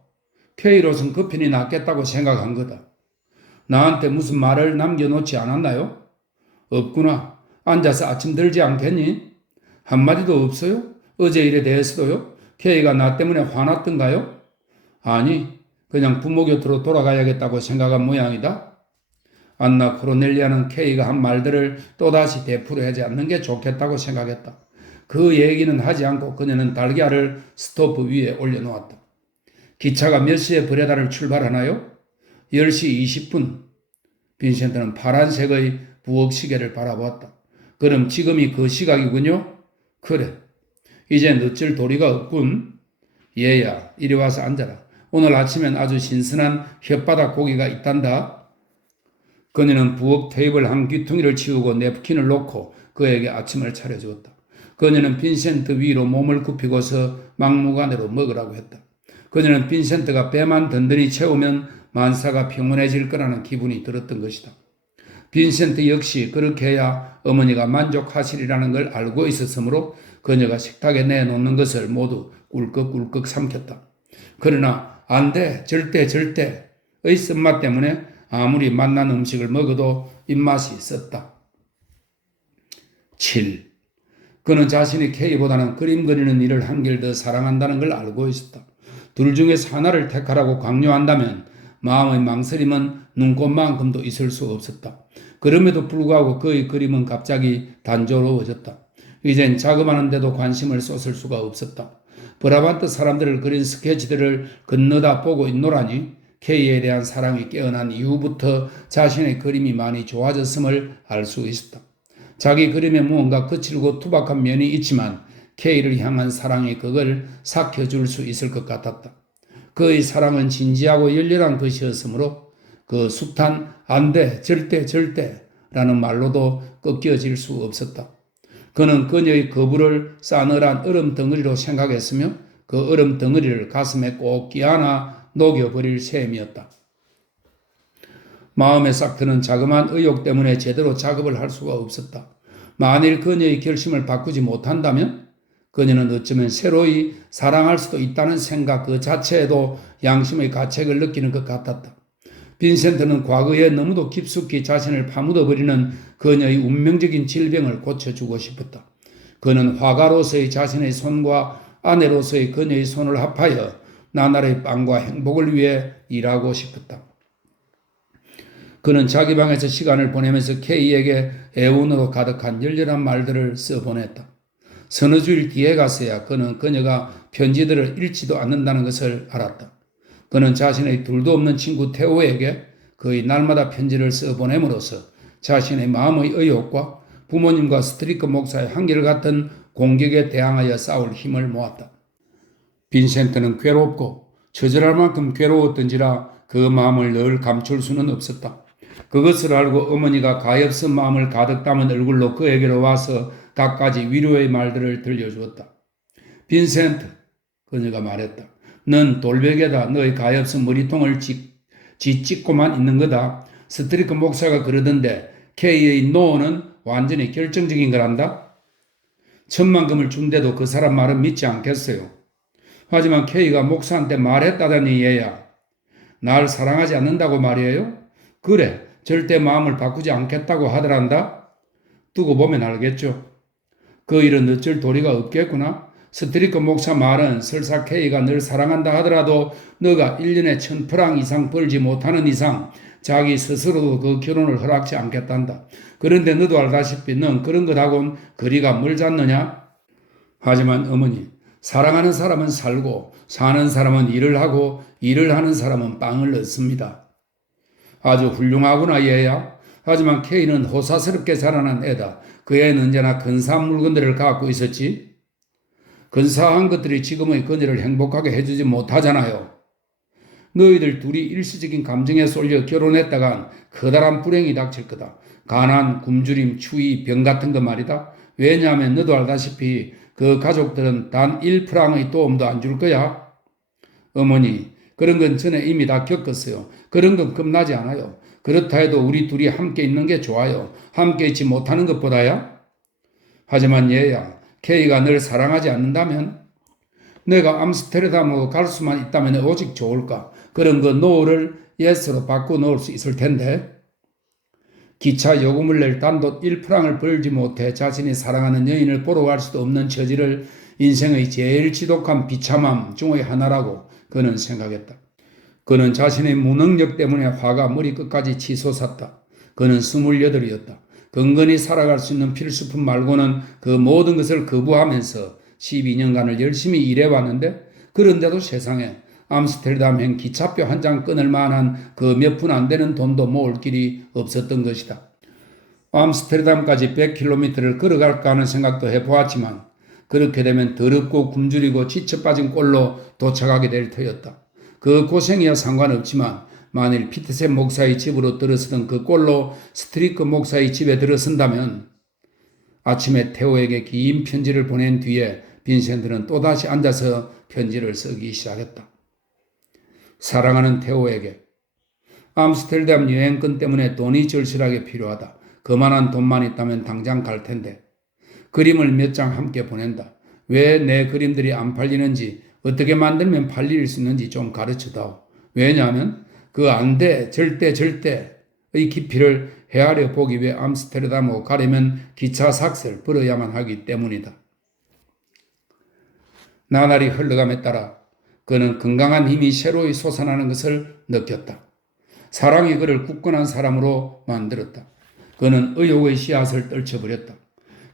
케이로선 그 편이 낫겠다고 생각한 거다. 나한테 무슨 말을 남겨놓지 않았나요? 없구나. 앉아서 아침 들지 않겠니? 한마디도 없어요? 어제 일에 대해서도요? 케이가 나 때문에 화났던가요? 아니, 그냥 부모 곁으로 돌아가야겠다고 생각한 모양이다. 안나 코르넬리아는 케이가 한 말들을 또다시 되풀이하지 않는 게 좋겠다고 생각했다. 그 얘기는 하지 않고 그녀는 달걀을 스토브 위에 올려놓았다. 기차가 몇 시에 브레다를 출발하나요? 10시 20분. 빈센트는 파란색의 부엌 시계를 바라보았다. 그럼 지금이 그 시각이군요? 그래. 이젠 어쩔 도리가 없군. 얘야, 이리 와서 앉아라. 오늘 아침엔 아주 신선한 혓바닥 고기가 있단다. 그녀는 부엌 테이블 한 귀퉁이를 치우고 냅킨을 놓고 그에게 아침을 차려주었다. 그녀는 빈센트 위로 몸을 굽히고서 막무가내로 먹으라고 했다. 그녀는 빈센트가 배만 든든히 채우면 만사가 평온해질 거라는 기분이 들었던 것이다. 빈센트 역시 그렇게 해야 어머니가 만족하시리라는 걸 알고 있었으므로 그녀가 식탁에 내놓는 것을 모두 꿀꺽꿀꺽 삼켰다. 그러나 안 돼, 절대의 쓴맛 때문에 아무리 맛난 음식을 먹어도 입맛이 썼다. 7. 그는 자신이 케이보다는 그림 그리는 일을 한결 더 사랑한다는 걸 알고 있었다. 둘 중에서 하나를 택하라고 강요한다면 마음의 망설임은 눈꽃만큼도 있을 수 없었다. 그럼에도 불구하고 그의 그림은 갑자기 단조로워졌다. 이젠 자그마한데도 관심을 쏟을 수가 없었다. 브라반트 사람들을 그린 스케치들을 건너다 보고 있노라니 케이에 대한 사랑이 깨어난 이후부터 자신의 그림이 많이 좋아졌음을 알 수 있었다. 자기 그림에 무언가 거칠고 투박한 면이 있지만 케이를 향한 사랑이 그걸 삭혀줄 수 있을 것 같았다. 그의 사랑은 진지하고 열렬한 것이었으므로 그 숱한 안 돼, 절대라는 말로도 꺾여질 수 없었다. 그는 그녀의 거부를 싸늘한 얼음 덩어리로 생각했으며 그 얼음 덩어리를 가슴에 꼭 끼안아 녹여버릴 셈이었다. 마음에 싹 트는 자그마한 의욕 때문에 제대로 작업을 할 수가 없었다. 만일 그녀의 결심을 바꾸지 못한다면 그녀는 어쩌면 새로이 사랑할 수도 있다는 생각 그 자체에도 양심의 가책을 느끼는 것 같았다. 빈센트는 과거에 너무도 깊숙이 자신을 파묻어버리는 그녀의 운명적인 질병을 고쳐주고 싶었다. 그는 화가로서의 자신의 손과 아내로서의 그녀의 손을 합하여 나날의 빵과 행복을 위해 일하고 싶었다. 그는 자기 방에서 시간을 보내면서 K에게 애원으로 가득한 열렬한 말들을 써보냈다. 서너 주일 뒤에 가서야 그는 그녀가 편지들을 읽지도 않는다는 것을 알았다. 그는 자신의 둘도 없는 친구 테오에게 거의 날마다 편지를 써보냄으로써 자신의 마음의 의욕과 부모님과 스트리크 목사의 한결같은 공격에 대항하여 싸울 힘을 모았다. 빈센트는 괴롭고 처절할 만큼 괴로웠던지라 그 마음을 늘 감출 수는 없었다. 그것을 알고 어머니가 가엾은 마음을 가득 담은 얼굴로 그에게로 와서 갖가지 위로의 말들을 들려주었다. 빈센트, 그녀가 말했다. 넌 돌베개다. 너의 가엾은 머리통을 찍고만 있는 거다. 스트리크 목사가 그러던데 K의 노는 완전히 결정적인 거란다. 천만금을 준대도 그 사람 말은 믿지 않겠어요. 하지만 K가 목사한테 말했다더니 얘야. 날 사랑하지 않는다고 말이에요? 그래, 절대 마음을 바꾸지 않겠다고 하더란다. 두고 보면 알겠죠. 그 일은 어쩔 도리가 없겠구나. 스트리크 목사 말은 설사 K가 널 사랑한다 하더라도 너가 1년에 1000프랑 이상 벌지 못하는 이상 자기 스스로도 그 결혼을 허락지 않겠단다. 그런데 너도 알다시피 넌 그런 것하고는 거리가 멀지 않느냐? 하지만 어머니, 사랑하는 사람은 살고 사는 사람은 일을 하고 일을 하는 사람은 빵을 얻습니다. 아주 훌륭하구나 얘야. 하지만 K는 호사스럽게 자라난 애다. 그 애는 언제나 근사한 물건들을 갖고 있었지. 근사한 것들이 지금의 그녀를 행복하게 해주지 못하잖아요. 너희들 둘이 일시적인 감정에 쏠려 결혼했다간 커다란 불행이 닥칠 거다. 가난, 굶주림, 추위, 병 같은 거 말이다. 왜냐하면 너도 알다시피 그 가족들은 단 1프랑의 도움도 안 줄 거야. 어머니, 그런 건 전에 이미 다 겪었어요. 그런 건 겁나지 않아요. 그렇다 해도 우리 둘이 함께 있는 게 좋아요. 함께 있지 못하는 것보다야. 하지만 얘야, K가 널 사랑하지 않는다면 내가 암스테르담으로 갈 수만 있다면 오직 좋을까? 그런 그 노를 예스로 바꿔 놓을 수 있을 텐데. 기차 요금을 낼 단돈 1프랑을 벌지 못해 자신이 사랑하는 여인을 보러 갈 수도 없는 처지를 인생의 제일 지독한 비참함 중의 하나라고 그는 생각했다. 그는 자신의 무능력 때문에 화가 머리끝까지 치솟았다. 그는 28이었다. 건건히 살아갈 수 있는 필수품 말고는 그 모든 것을 거부하면서 12년간을 열심히 일해왔는데 그런데도 세상에 암스테르담행 기차표 한 장 끊을 만한 그 몇 푼 안 되는 돈도 모을 길이 없었던 것이다. 암스테르담까지 100km를 걸어갈까 하는 생각도 해보았지만 그렇게 되면 더럽고 굶주리고 지쳐 빠진 꼴로 도착하게 될 터였다. 그 고생이야 상관없지만 만일 피트셋 목사의 집으로 들어서던 그 꼴로 스트리크 목사의 집에 들어선다면 아침에 테오에게 긴 편지를 보낸 뒤에 빈센트는 또다시 앉아서 편지를 쓰기 시작했다. 사랑하는 테오에게 암스테르담 여행권 때문에 돈이 절실하게 필요하다. 그만한 돈만 있다면 당장 갈 텐데. 그림을 몇 장 함께 보낸다. 왜 내 그림들이 안 팔리는지 어떻게 만들면 팔릴 수 있는지 좀 가르쳐다오. 왜냐하면 그 안 돼, 절대의 깊이를 헤아려 보기 위해 암스테르담으로 가려면 기차 삭스를 벌어야만 하기 때문이다. 나날이 흘러감에 따라 그는 건강한 힘이 새로이 솟아나는 것을 느꼈다. 사랑이 그를 굳건한 사람으로 만들었다. 그는 의욕의 씨앗을 떨쳐버렸다.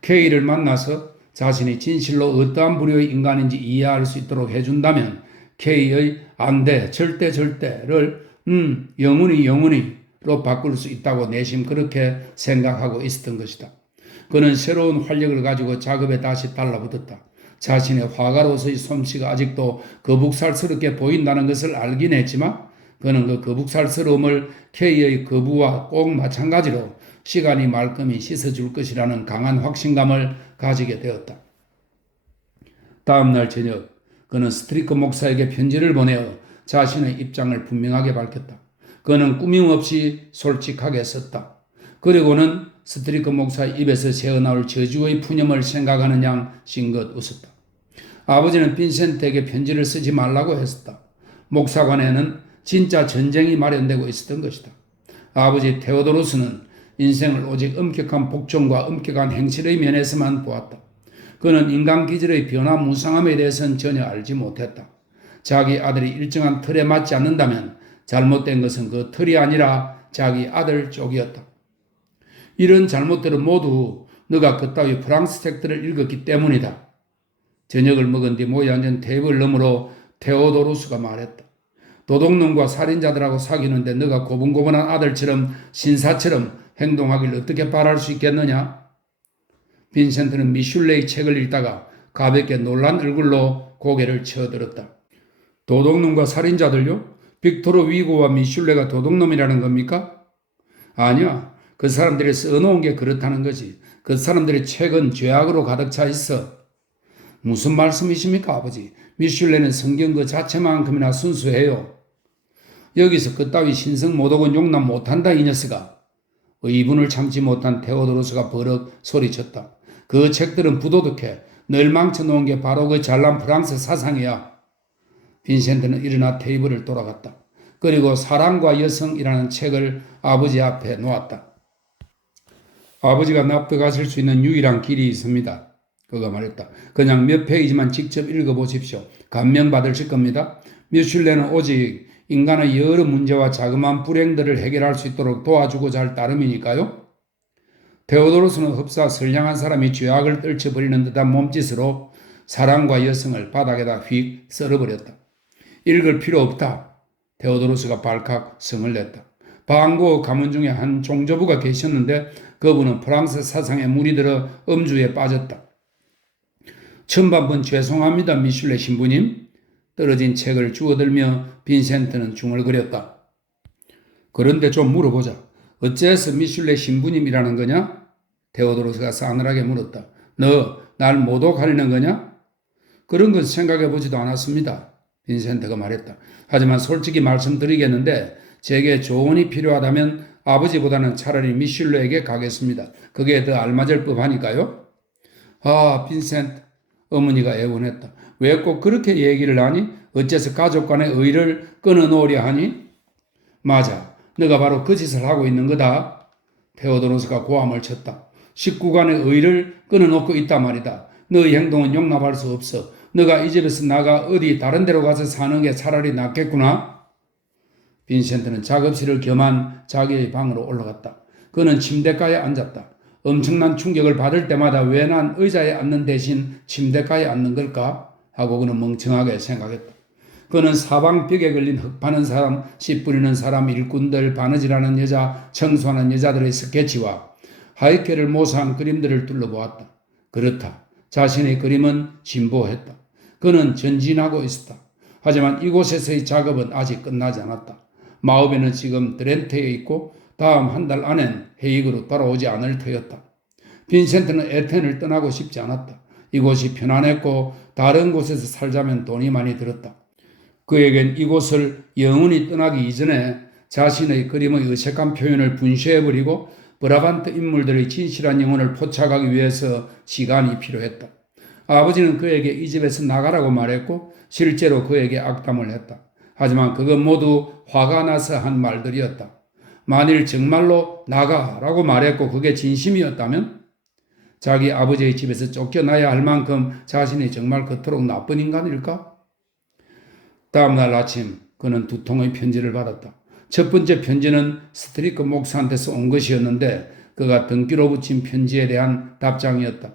K를 만나서 자신이 진실로 어떠한 부류의 인간인지 이해할 수 있도록 해준다면 K의 안 돼, 절대를 영원히로 바꿀 수 있다고 내심 그렇게 생각하고 있었던 것이다. 그는 새로운 활력을 가지고 작업에 다시 달라붙었다. 자신의 화가로서의 솜씨가 아직도 거북살스럽게 보인다는 것을 알긴 했지만 그는 그 거북살스러움을 K의 거부와 꼭 마찬가지로 시간이 말끔히 씻어줄 것이라는 강한 확신감을 가지게 되었다. 다음 날 저녁 그는 스트리크 목사에게 편지를 보내어 자신의 입장을 분명하게 밝혔다. 그는 꾸밈없이 솔직하게 썼다. 그리고는 스트리크 목사의 입에서 새어나올 저주의 푸념을 생각하는 양 싱긋 웃었다. 아버지는 빈센트에게 편지를 쓰지 말라고 했었다. 목사관에는 진짜 전쟁이 마련되고 있었던 것이다. 아버지 테오도로스는 인생을 오직 엄격한 복종과 엄격한 행실의 면에서만 보았다. 그는 인간 기질의 변화무쌍함에 대해서는 전혀 알지 못했다. 자기 아들이 일정한 틀에 맞지 않는다면 잘못된 것은 그 틀이 아니라 자기 아들 쪽이었다. 이런 잘못들은 모두 너가 그따위 프랑스 책들을 읽었기 때문이다. 저녁을 먹은 뒤 모여 앉은 테이블 너머로 테오도로스가 말했다. 도둑놈과 살인자들하고 사귀는데 너가 고분고분한 아들처럼 신사처럼 행동하길 어떻게 바랄 수 있겠느냐? 빈센트는 미슐레의 책을 읽다가 가볍게 놀란 얼굴로 고개를 쳐들었다. 도둑놈과 살인자들요? 빅토르 위고와 미슐레가 도둑놈이라는 겁니까? 아니야. 그 사람들이 써놓은 게 그렇다는 거지. 그 사람들의 책은 죄악으로 가득 차 있어. 무슨 말씀이십니까, 아버지? 미슐레는 성경 그 자체만큼이나 순수해요. 여기서 그따위 신성 모독은 용납 못한다, 이 녀석아. 의분을 참지 못한 테오도로스가 버럭 소리쳤다. 그 책들은 부도덕해. 늘 망쳐놓은 게 바로 그 잘난 프랑스 사상이야. 빈센트는 일어나 테이블을 돌아갔다. 그리고 사랑과 여성이라는 책을 아버지 앞에 놓았다. 아버지가 납득하실 수 있는 유일한 길이 있습니다. 그가 말했다. 그냥 몇 페이지만 직접 읽어보십시오. 감명받으실 겁니다. 미슐레는 오직 인간의 여러 문제와 자그마한 불행들을 해결할 수 있도록 도와주고자 할 따름이니까요. 테오도로스는 흡사 선량한 사람이 죄악을 떨쳐버리는 듯한 몸짓으로 사랑과 여성을 바닥에다 휙 썰어버렸다. 읽을 필요 없다. 테오도로스가 발칵 성을 냈다. 방고 가문 중에 한 종조부가 계셨는데 그분은 프랑스 사상에 물이 들어 음주에 빠졌다. 천반번 죄송합니다, 미슐레 신부님. 떨어진 책을 주워들며 빈센트는 중얼거렸다. 그런데 좀 물어보자. 어째서 미슐레 신부님이라는 거냐? 테오도로스가 싸늘하게 물었다. 너 날 모독하려는 거냐? 그런 건 생각해보지도 않았습니다. 빈센트가 말했다. 하지만 솔직히 말씀드리겠는데 제게 조언이 필요하다면 아버지보다는 차라리 미슐레에게 가겠습니다. 그게 더 알맞을 법하니까요. 아, 빈센트. 어머니가 애원했다. 왜 꼭 그렇게 얘기를 하니? 어째서 가족 간의 의를 끊어놓으려 하니? 맞아. 너가 바로 그 짓을 하고 있는 거다. 테오도로스가 고함을 쳤다. 식구 간의 의를 끊어놓고 있단 말이다. 너의 행동은 용납할 수 없어. 너가 이 집에서 나가 어디 다른 데로 가서 사는 게 차라리 낫겠구나. 빈센트는 작업실을 겸한 자기의 방으로 올라갔다. 그는 침대가에 앉았다. 엄청난 충격을 받을 때마다 왜 난 의자에 앉는 대신 침대가에 앉는 걸까? 하고 그는 멍청하게 생각했다. 그는 사방벽에 걸린 흙 파는 사람, 씨 뿌리는 사람, 일꾼들, 바느질하는 여자, 청소하는 여자들의 스케치와 하이케를 모사한 그림들을 둘러보았다. 그렇다. 자신의 그림은 진보했다. 그는 전진하고 있었다. 하지만 이곳에서의 작업은 아직 끝나지 않았다. 마우베는 지금 드렌테에 있고 다음 한 달 안엔 헤이그로 돌아오지 않을 터였다. 빈센트는 에텐을 떠나고 싶지 않았다. 이곳이 편안했고 다른 곳에서 살자면 돈이 많이 들었다. 그에겐 이곳을 영원히 떠나기 이전에 자신의 그림의 어색한 표현을 분쇄해버리고 브라반트 인물들의 진실한 영혼을 포착하기 위해서 시간이 필요했다. 아버지는 그에게 이 집에서 나가라고 말했고 실제로 그에게 악담을 했다. 하지만 그건 모두 화가 나서 한 말들이었다. 만일 정말로 나가라고 말했고 그게 진심이었다면 자기 아버지의 집에서 쫓겨나야 할 만큼 자신이 정말 그토록 나쁜 인간일까? 다음날 아침 그는 두 통의 편지를 받았다. 첫 번째 편지는 스트리크 목사한테서 온 것이었는데 그가 등기로 붙인 편지에 대한 답장이었다.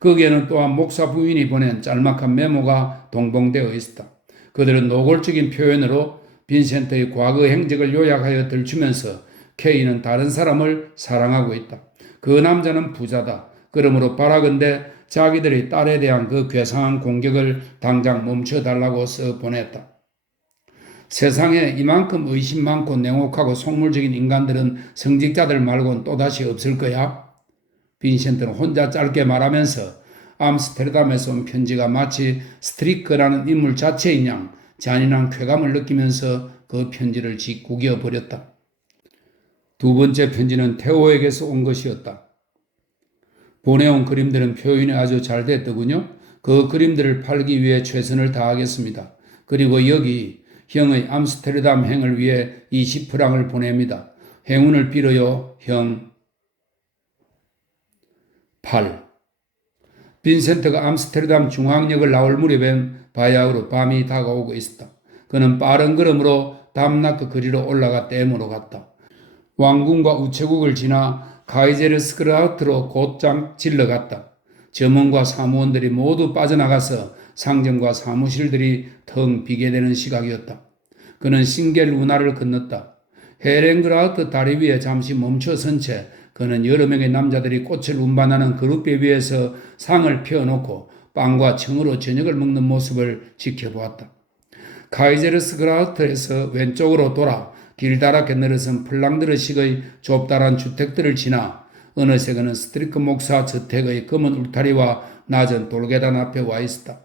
거기에는 또한 목사 부인이 보낸 짤막한 메모가 동봉되어 있었다. 그들은 노골적인 표현으로 빈센트의 과거 행적을 요약하여 들추면서 K는 다른 사람을 사랑하고 있다. 그 남자는 부자다. 그러므로 바라건대 자기들의 딸에 대한 그 괴상한 공격을 당장 멈춰달라고 써 보냈다. 세상에 이만큼 의심 많고 냉혹하고 속물적인 인간들은 성직자들 말고는 또다시 없을 거야. 빈센트는 혼자 짧게 말하면서 암스테르담에서 온 편지가 마치 스트리크라는 인물 자체인 양 잔인한 쾌감을 느끼면서 그 편지를 구겨 버렸다. 두 번째 편지는 테오에게서 온 것이었다. 보내온 그림들은 표현이 아주 잘 됐더군요. 그 그림들을 팔기 위해 최선을 다하겠습니다. 그리고 여기 형의 암스테르담 행을 위해 20프랑을 보냅니다. 행운을 빌어요, 형. 8. 빈센트가 암스테르담 중앙역을 나올 무렵엔 바야흐로 밤이 다가오고 있었다. 그는 빠른 걸음으로 담나크 거리로 올라가 댐으로 갔다. 왕궁과 우체국을 지나 카이제르스크라우트로 곧장 질러갔다. 점원과 사무원들이 모두 빠져나가서 상점과 사무실들이 텅 비게 되는 시각이었다. 그는 싱겔 운하를 건넜다. 헤렌그라우트 다리 위에 잠시 멈춰 선 채 그는 여러 명의 남자들이 꽃을 운반하는 그룹배 위에서 상을 펴놓고 빵과 청으로 저녁을 먹는 모습을 지켜보았다. 카이제르스크라우트에서 왼쪽으로 돌아 길다랗게 늘어선 플랑드르식의 좁다란 주택들을 지나 어느새 그는 스트리크 목사 저택의 검은 울타리와 낮은 돌계단 앞에 와 있었다.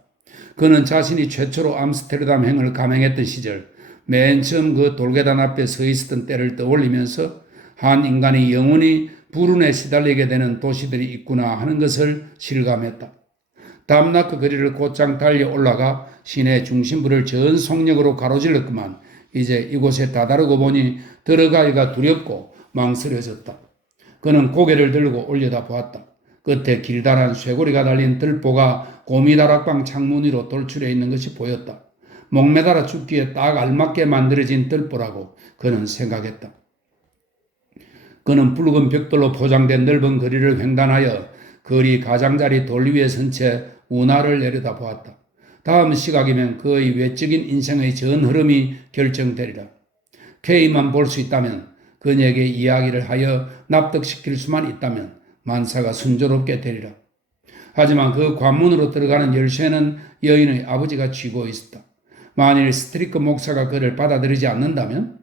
그는 자신이 최초로 암스테르담 행을 감행했던 시절 맨 처음 그 돌계단 앞에 서 있었던 때를 떠올리면서 한 인간이 영원히 불운에 시달리게 되는 도시들이 있구나 하는 것을 실감했다. 담나크 거리를 곧장 달려 올라가 시내 중심부를 전 속력으로 가로질렀구만 이제 이곳에 다다르고 보니 들어가기가 두렵고 망설여졌다. 그는 고개를 들고 올려다 보았다. 끝에 길다란 쇠고리가 달린 들보가 고미다락방 창문 위로 돌출해 있는 것이 보였다. 목매달아 죽기에 딱 알맞게 만들어진 들보라고 그는 생각했다. 그는 붉은 벽돌로 포장된 넓은 거리를 횡단하여 거리 가장자리 돌 위에 선 채 운하를 내려다 보았다. 다음 시각이면 그의 외적인 인생의 전 흐름이 결정되리라. K만 볼 수 있다면, 그녀에게 이야기를 하여 납득시킬 수만 있다면 만사가 순조롭게 되리라. 하지만 그 관문으로 들어가는 열쇠는 여인의 아버지가 쥐고 있었다. 만일 스트리크 목사가 그를 받아들이지 않는다면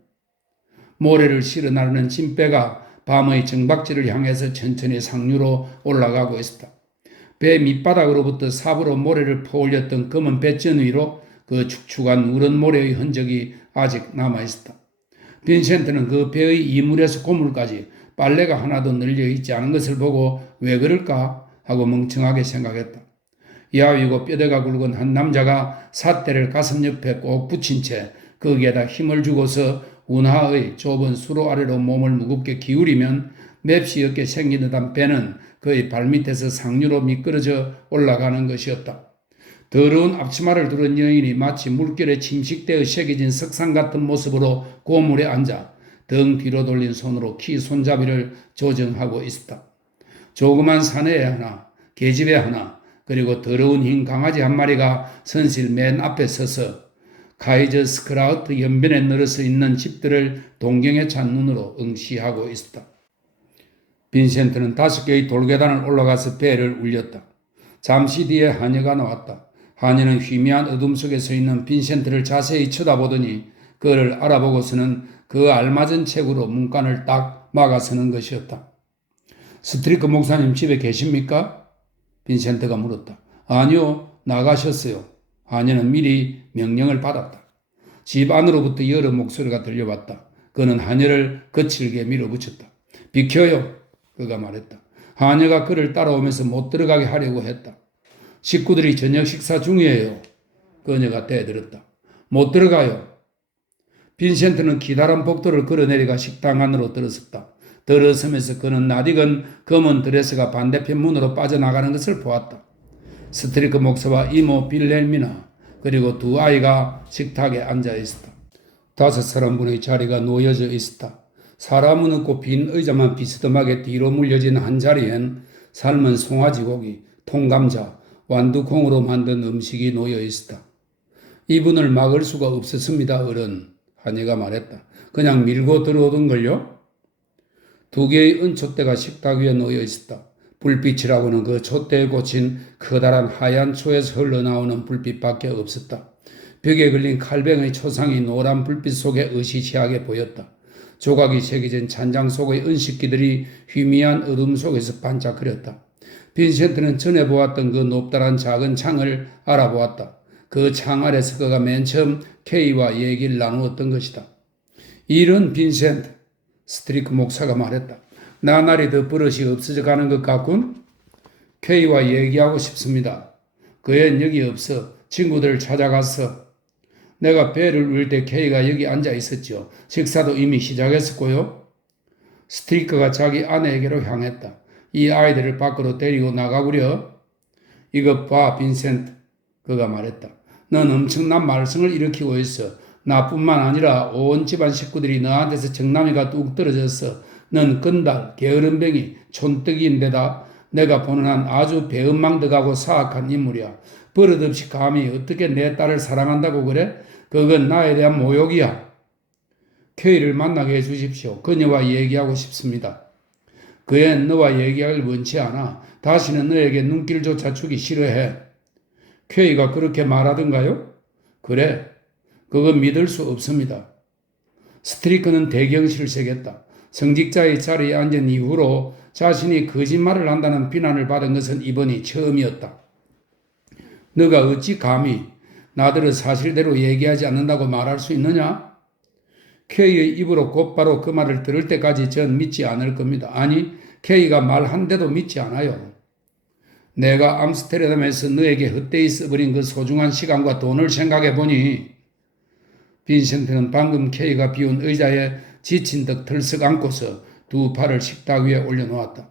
모래를 실어 나르는 짐배가 밤의 정박지를 향해서 천천히 상류로 올라가고 있었다. 배 밑바닥으로부터 삽으로 모래를 퍼올렸던 검은 배전 위로 그 축축한 누런 모래의 흔적이 아직 남아있었다. 빈센트는 그 배의 이물에서 고물까지 빨래가 하나도 널려 있지 않은 것을 보고 왜 그럴까 하고 멍청하게 생각했다. 야위고 뼈대가 굵은 한 남자가 삿대를 가슴 옆에 꼭 붙인 채 거기에다 힘을 주고서 운하의 좁은 수로 아래로 몸을 무겁게 기울이면 맵시 없게 생긴 듯한 배는 그의 발밑에서 상류로 미끄러져 올라가는 것이었다. 더러운 앞치마를 두른 여인이 마치 물결에 침식되어 새겨진 석상 같은 모습으로 고물에 앉아 등 뒤로 돌린 손으로 키 손잡이를 조정하고 있었다. 조그만 사내에 하나, 계집애 하나, 그리고 더러운 흰 강아지 한 마리가 선실 맨 앞에 서서 카이저스크라우트 연변에 늘어서 있는 집들을 동경에 찬 눈으로 응시하고 있었다. 빈센트는 5개의 돌계단을 올라가서 배를 울렸다. 잠시 뒤에 하녀가 나왔다. 하녀는 희미한 어둠 속에 서 있는 빈센트를 자세히 쳐다보더니 그를 알아보고서는 그 알맞은 책으로 문간을 딱 막아서는 것이었다. 스트리크 목사님 집에 계십니까? 빈센트가 물었다. 아니요, 나가셨어요. 하녀는 미리 명령을 받았다. 집 안으로부터 여러 목소리가 들려왔다. 그는 하녀를 거칠게 밀어붙였다. 비켜요. 그가 말했다. 하녀가 그를 따라오면서 못 들어가게 하려고 했다. 식구들이 저녁 식사 중이에요. 그녀가 대들었다. 못 들어가요. 빈센트는 기다란 복도를 걸어내려가 식당 안으로 들어섰다. 들어서면서 그는 낯익은 검은 드레스가 반대편 문으로 빠져나가는 것을 보았다. 스트리크 목사와 이모 빌헬미나 그리고 두 아이가 식탁에 앉아 있었다. 5사람분의 자리가 놓여져 있었다. 사람은 없고 빈 의자만 비스듬하게 뒤로 물려진 한 자리엔 삶은 송아지고기, 통감자, 완두콩으로 만든 음식이 놓여 있었다. 이분을 막을 수가 없었습니다, 어른. 하녀가 말했다. 그냥 밀고 들어오던걸요? 2개의 은촛대가 식탁 위에 놓여 있었다. 불빛이라고는 그 촛대에 꽂힌 커다란 하얀 초에서 흘러나오는 불빛밖에 없었다. 벽에 걸린 칼뱅의 초상이 노란 불빛 속에 으시시하게 보였다. 조각이 새겨진 찬장 속의 은식기들이 희미한 어둠 속에서 반짝거렸다. 빈센트는 전에 보았던 그 높다란 작은 창을 알아보았다. 그 창 아래서 그가 맨 처음 K와 얘기를 나누었던 것이다. 이런 빈센트, 스트리크 목사가 말했다. 나날이 더 버릇이 없어져 가는 것 같군. K와 얘기하고 싶습니다. 그 애는 여기 없어. 친구들 찾아갔어. 내가 배를 울 때 K가 여기 앉아 있었죠. 식사도 이미 시작했었고요. 스트리크가 자기 아내에게로 향했다. 이 아이들을 밖으로 데리고 나가구려. 이것 봐, 빈센트. 그가 말했다. 넌 엄청난 말썽을 일으키고 있어. 나뿐만 아니라 온 집안 식구들이 너한테서 정남이가 뚝 떨어졌어. 넌 건달, 게으름뱅이, 촌뜨기인데다 내가 보는 한 아주 배은망덕하고 사악한 인물이야. 버릇없이 감히 어떻게 내 딸을 사랑한다고 그래? 그건 나에 대한 모욕이야. K를 만나게 해주십시오. 그녀와 얘기하고 싶습니다. 그 애는 너와 얘기하길 원치 않아. 다시는 너에게 눈길조차 주기 싫어해. K가 그렇게 말하던가요? 그래. 그건 믿을 수 없습니다. 스트리크는 대경실색했다. 성직자의 자리에 앉은 이후로 자신이 거짓말을 한다는 비난을 받은 것은 이번이 처음이었다. 너가 어찌 감히 나더러 사실대로 얘기하지 않는다고 말할 수 있느냐? K의 입으로 곧바로 그 말을 들을 때까지 전 믿지 않을 겁니다. 아니, K가 말한데도 믿지 않아요. 내가 암스테르담에서 너에게 헛되이 써버린 그 소중한 시간과 돈을 생각해 보니 빈센트는 방금 K가 비운 의자에 지친 듯 털썩 앉고서 두 팔을 식탁 위에 올려놓았다.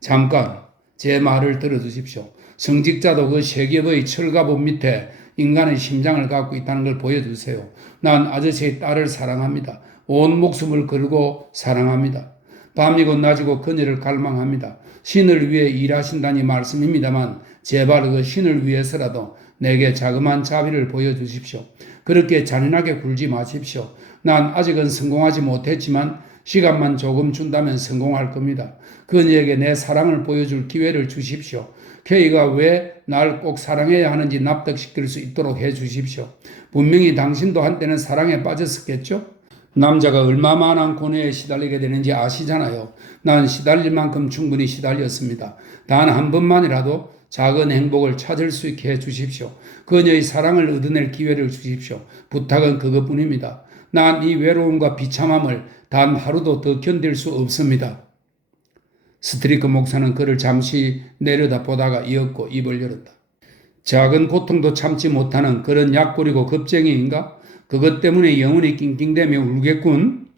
잠깐 제 말을 들어주십시오. 성직자도 그 세겹의 철갑옷 밑에 인간의 심장을 갖고 있다는 걸 보여주세요. 난 아저씨의 딸을 사랑합니다. 온 목숨을 걸고 사랑합니다. 밤이고 낮이고 그녀를 갈망합니다. 신을 위해 일하신다니 말씀입니다만 제발 그 신을 위해서라도 내게 자그마한 자비를 보여주십시오. 그렇게 잔인하게 굴지 마십시오. 난 아직은 성공하지 못했지만 시간만 조금 준다면 성공할 겁니다. 그녀에게 내 사랑을 보여줄 기회를 주십시오. K가 왜 날 꼭 사랑해야 하는지 납득시킬 수 있도록 해주십시오. 분명히 당신도 한때는 사랑에 빠졌었겠죠? 남자가 얼마만한 고뇌에 시달리게 되는지 아시잖아요. 난 시달릴 만큼 충분히 시달렸습니다. 단 한 번만이라도 작은 행복을 찾을 수 있게 해주십시오. 그녀의 사랑을 얻어낼 기회를 주십시오. 부탁은 그것뿐입니다. 난 이 외로움과 비참함을 단 하루도 더 견딜 수 없습니다. 스트리크 목사는 그를 잠시 내려다보다가 이었고 입을 열었다. 작은 고통도 참지 못하는 그런 약골이고 겁쟁이인가? 그것 때문에 영혼이 낑낑대며 울겠군.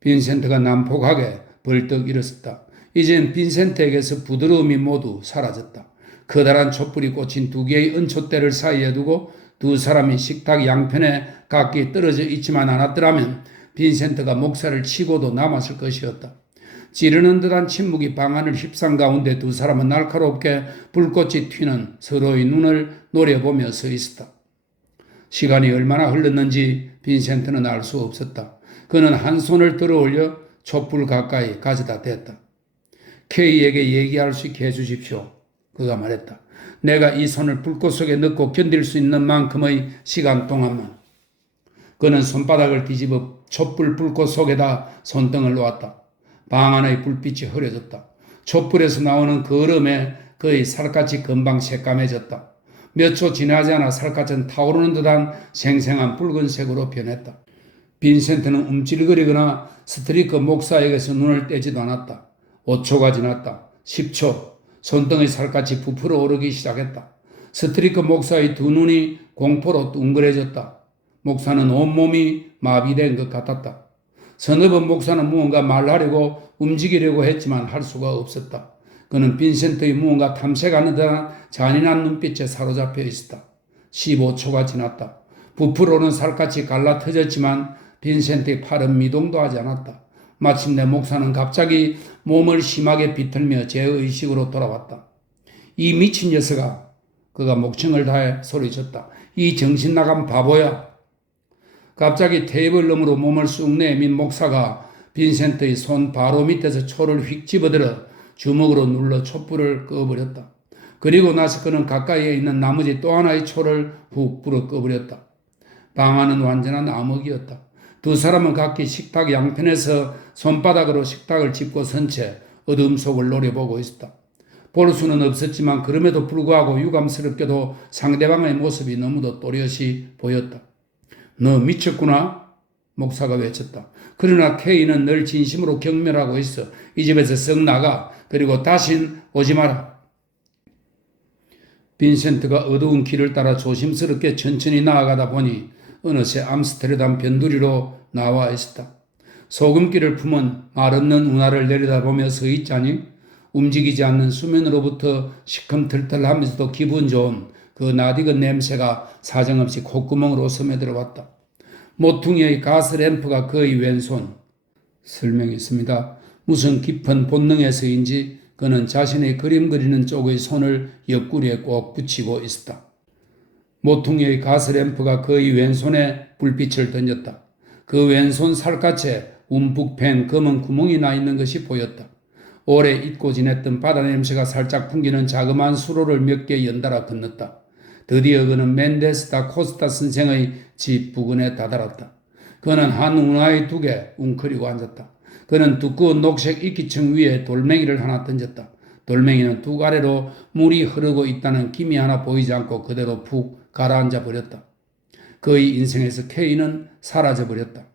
빈센트가 난폭하게 벌떡 일어섰다. 이젠 빈센트에게서 부드러움이 모두 사라졌다. 커다란 촛불이 꽂힌 두 개의 은촛대를 사이에 두고 두 사람이 식탁 양편에 각기 떨어져 있지만 않았더라면 빈센트가 목사를 치고도 남았을 것이었다. 찌르는 듯한 침묵이 방안을 휩싼 가운데 두 사람은 날카롭게 불꽃이 튀는 서로의 눈을 노려보며 서 있었다. 시간이 얼마나 흘렀는지 빈센트는 알 수 없었다. 그는 한 손을 들어 올려 촛불 가까이 가져다 댔다. K에게 얘기할 수 있게 해주십시오. 그가 말했다. 내가 이 손을 불꽃 속에 넣고 견딜 수 있는 만큼의 시간 동안만. 그는 손바닥을 뒤집어 촛불 불꽃 속에다 손등을 놓았다. 방 안의 불빛이 흐려졌다. 촛불에서 나오는 거름에 그의 살갗이 금방 새까매졌다. 몇 초 지나지 않아 살갗은 타오르는 듯한 생생한 붉은색으로 변했다. 빈센트는 움찔거리거나 스트리크 목사에게서 눈을 떼지도 않았다. 5초가 지났다. 10초. 손등의 살갗이 부풀어 오르기 시작했다. 스트리크 목사의 두 눈이 공포로 둥그레졌다. 목사는 온몸이 마비된 것 같았다. 서너 번 목사는 무언가 말하려고 움직이려고 했지만 할 수가 없었다. 그는 빈센트의 무언가 탐색하는 듯한 잔인한 눈빛에 사로잡혀 있었다. 15초가 지났다. 부풀어오른 살갗이 갈라터졌지만 빈센트의 팔은 미동도 하지 않았다. 마침내 목사는 갑자기 몸을 심하게 비틀며 제의식으로 돌아왔다. 이 미친 녀석아, 그가 목청을 다해 소리쳤다. 이 정신 나간 바보야. 갑자기 테이블 너머로 몸을 쑥 내민 목사가 빈센트의 손 바로 밑에서 초를 휙 집어들어 주먹으로 눌러 촛불을 꺼버렸다. 그리고 나서 그는 가까이에 있는 나머지 또 하나의 초를 훅 불어 꺼버렸다. 방 안은 완전한 암흑이었다. 두 사람은 각기 식탁 양편에서 손바닥으로 식탁을 짚고 선 채 어둠 속을 노려보고 있었다. 볼 수는 없었지만 그럼에도 불구하고 유감스럽게도 상대방의 모습이 너무도 또렷이 보였다. 너 미쳤구나? 목사가 외쳤다. 그러나 케이는 늘 진심으로 경멸하고 있어. 이 집에서 썩 나가. 그리고 다신 오지 마라. 빈센트가 어두운 길을 따라 조심스럽게 천천히 나아가다 보니 어느새 암스테르담 변두리로 나와 있었다. 소금기를 품은 말없는 운하를 내려다보며 서 있자니 움직이지 않는 수면으로부터 시큼틀틀하면서도 기분 좋은 그 낯익은 냄새가 사정없이 콧구멍으로 스며들어왔다. 모퉁이의 가스램프가 그의 왼손. 설명했습니다. 무슨 깊은 본능에서인지 그는 자신의 그림 그리는 쪽의 손을 옆구리에 꼭 붙이고 있었다. 모퉁이의 가스램프가 그의 왼손에 불빛을 던졌다. 그 왼손 살갗에 움푹 팬 검은 구멍이 나 있는 것이 보였다. 오래 잊고 지냈던 바다 냄새가 살짝 풍기는 자그마한 수로를 몇 개 연달아 건넜다. 드디어 그는 멘데스 다 코스타 선생의 집 부근에 다다랐다. 그는 한 운하의 둑에 웅크리고 앉았다. 그는 두꺼운 녹색 이끼층 위에 돌멩이를 하나 던졌다. 돌멩이는 둑 아래로 물이 흐르고 있다는 기미 하나 보이지 않고 그대로 푹 가라앉아 버렸다. 그의 인생에서 케이는 사라져 버렸다.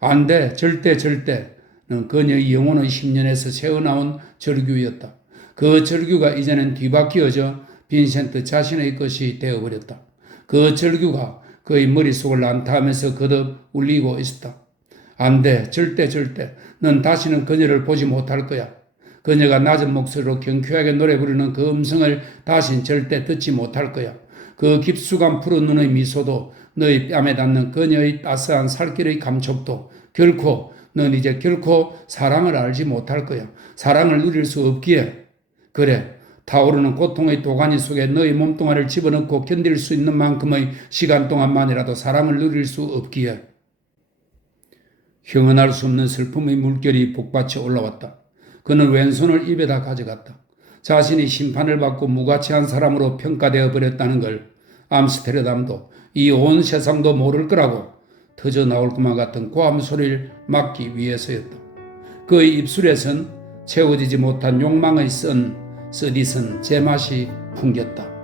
안 돼, 절대는 그녀의 영혼의 10년에서 새어나온 절규였다. 그 절규가 이제는 뒤바뀌어져 빈센트 자신의 것이 되어버렸다. 그 절규가 그의 머릿속을 난타하면서 거듭 울리고 있었다. 안 돼, 절대. 넌 다시는 그녀를 보지 못할 거야. 그녀가 낮은 목소리로 경쾌하게 노래 부르는 그 음성을 다신 절대 듣지 못할 거야. 그 깊숙한 푸른 눈의 미소도 너의 뺨에 닿는 그녀의 따스한 살길의 감촉도 넌 이제 결코 사랑을 알지 못할 거야. 사랑을 누릴 수 없기에. 그래, 타오르는 고통의 도가니 속에 너의 몸뚱아리를 집어넣고 견딜 수 있는 만큼의 시간 동안만이라도 사랑을 누릴 수 없기에. 형언할 수 없는 슬픔의 물결이 복받쳐 올라왔다. 그는 왼손을 입에다 가져갔다. 자신이 심판을 받고 무가치한 사람으로 평가되어 버렸다는 걸 암스테르담도 이 온 세상도 모를 거라고 터져 나올 것만 같은 고함 소리를 막기 위해서였다. 그의 입술에선 채워지지 못한 욕망의 쓰디쓴 제맛이 풍겼다.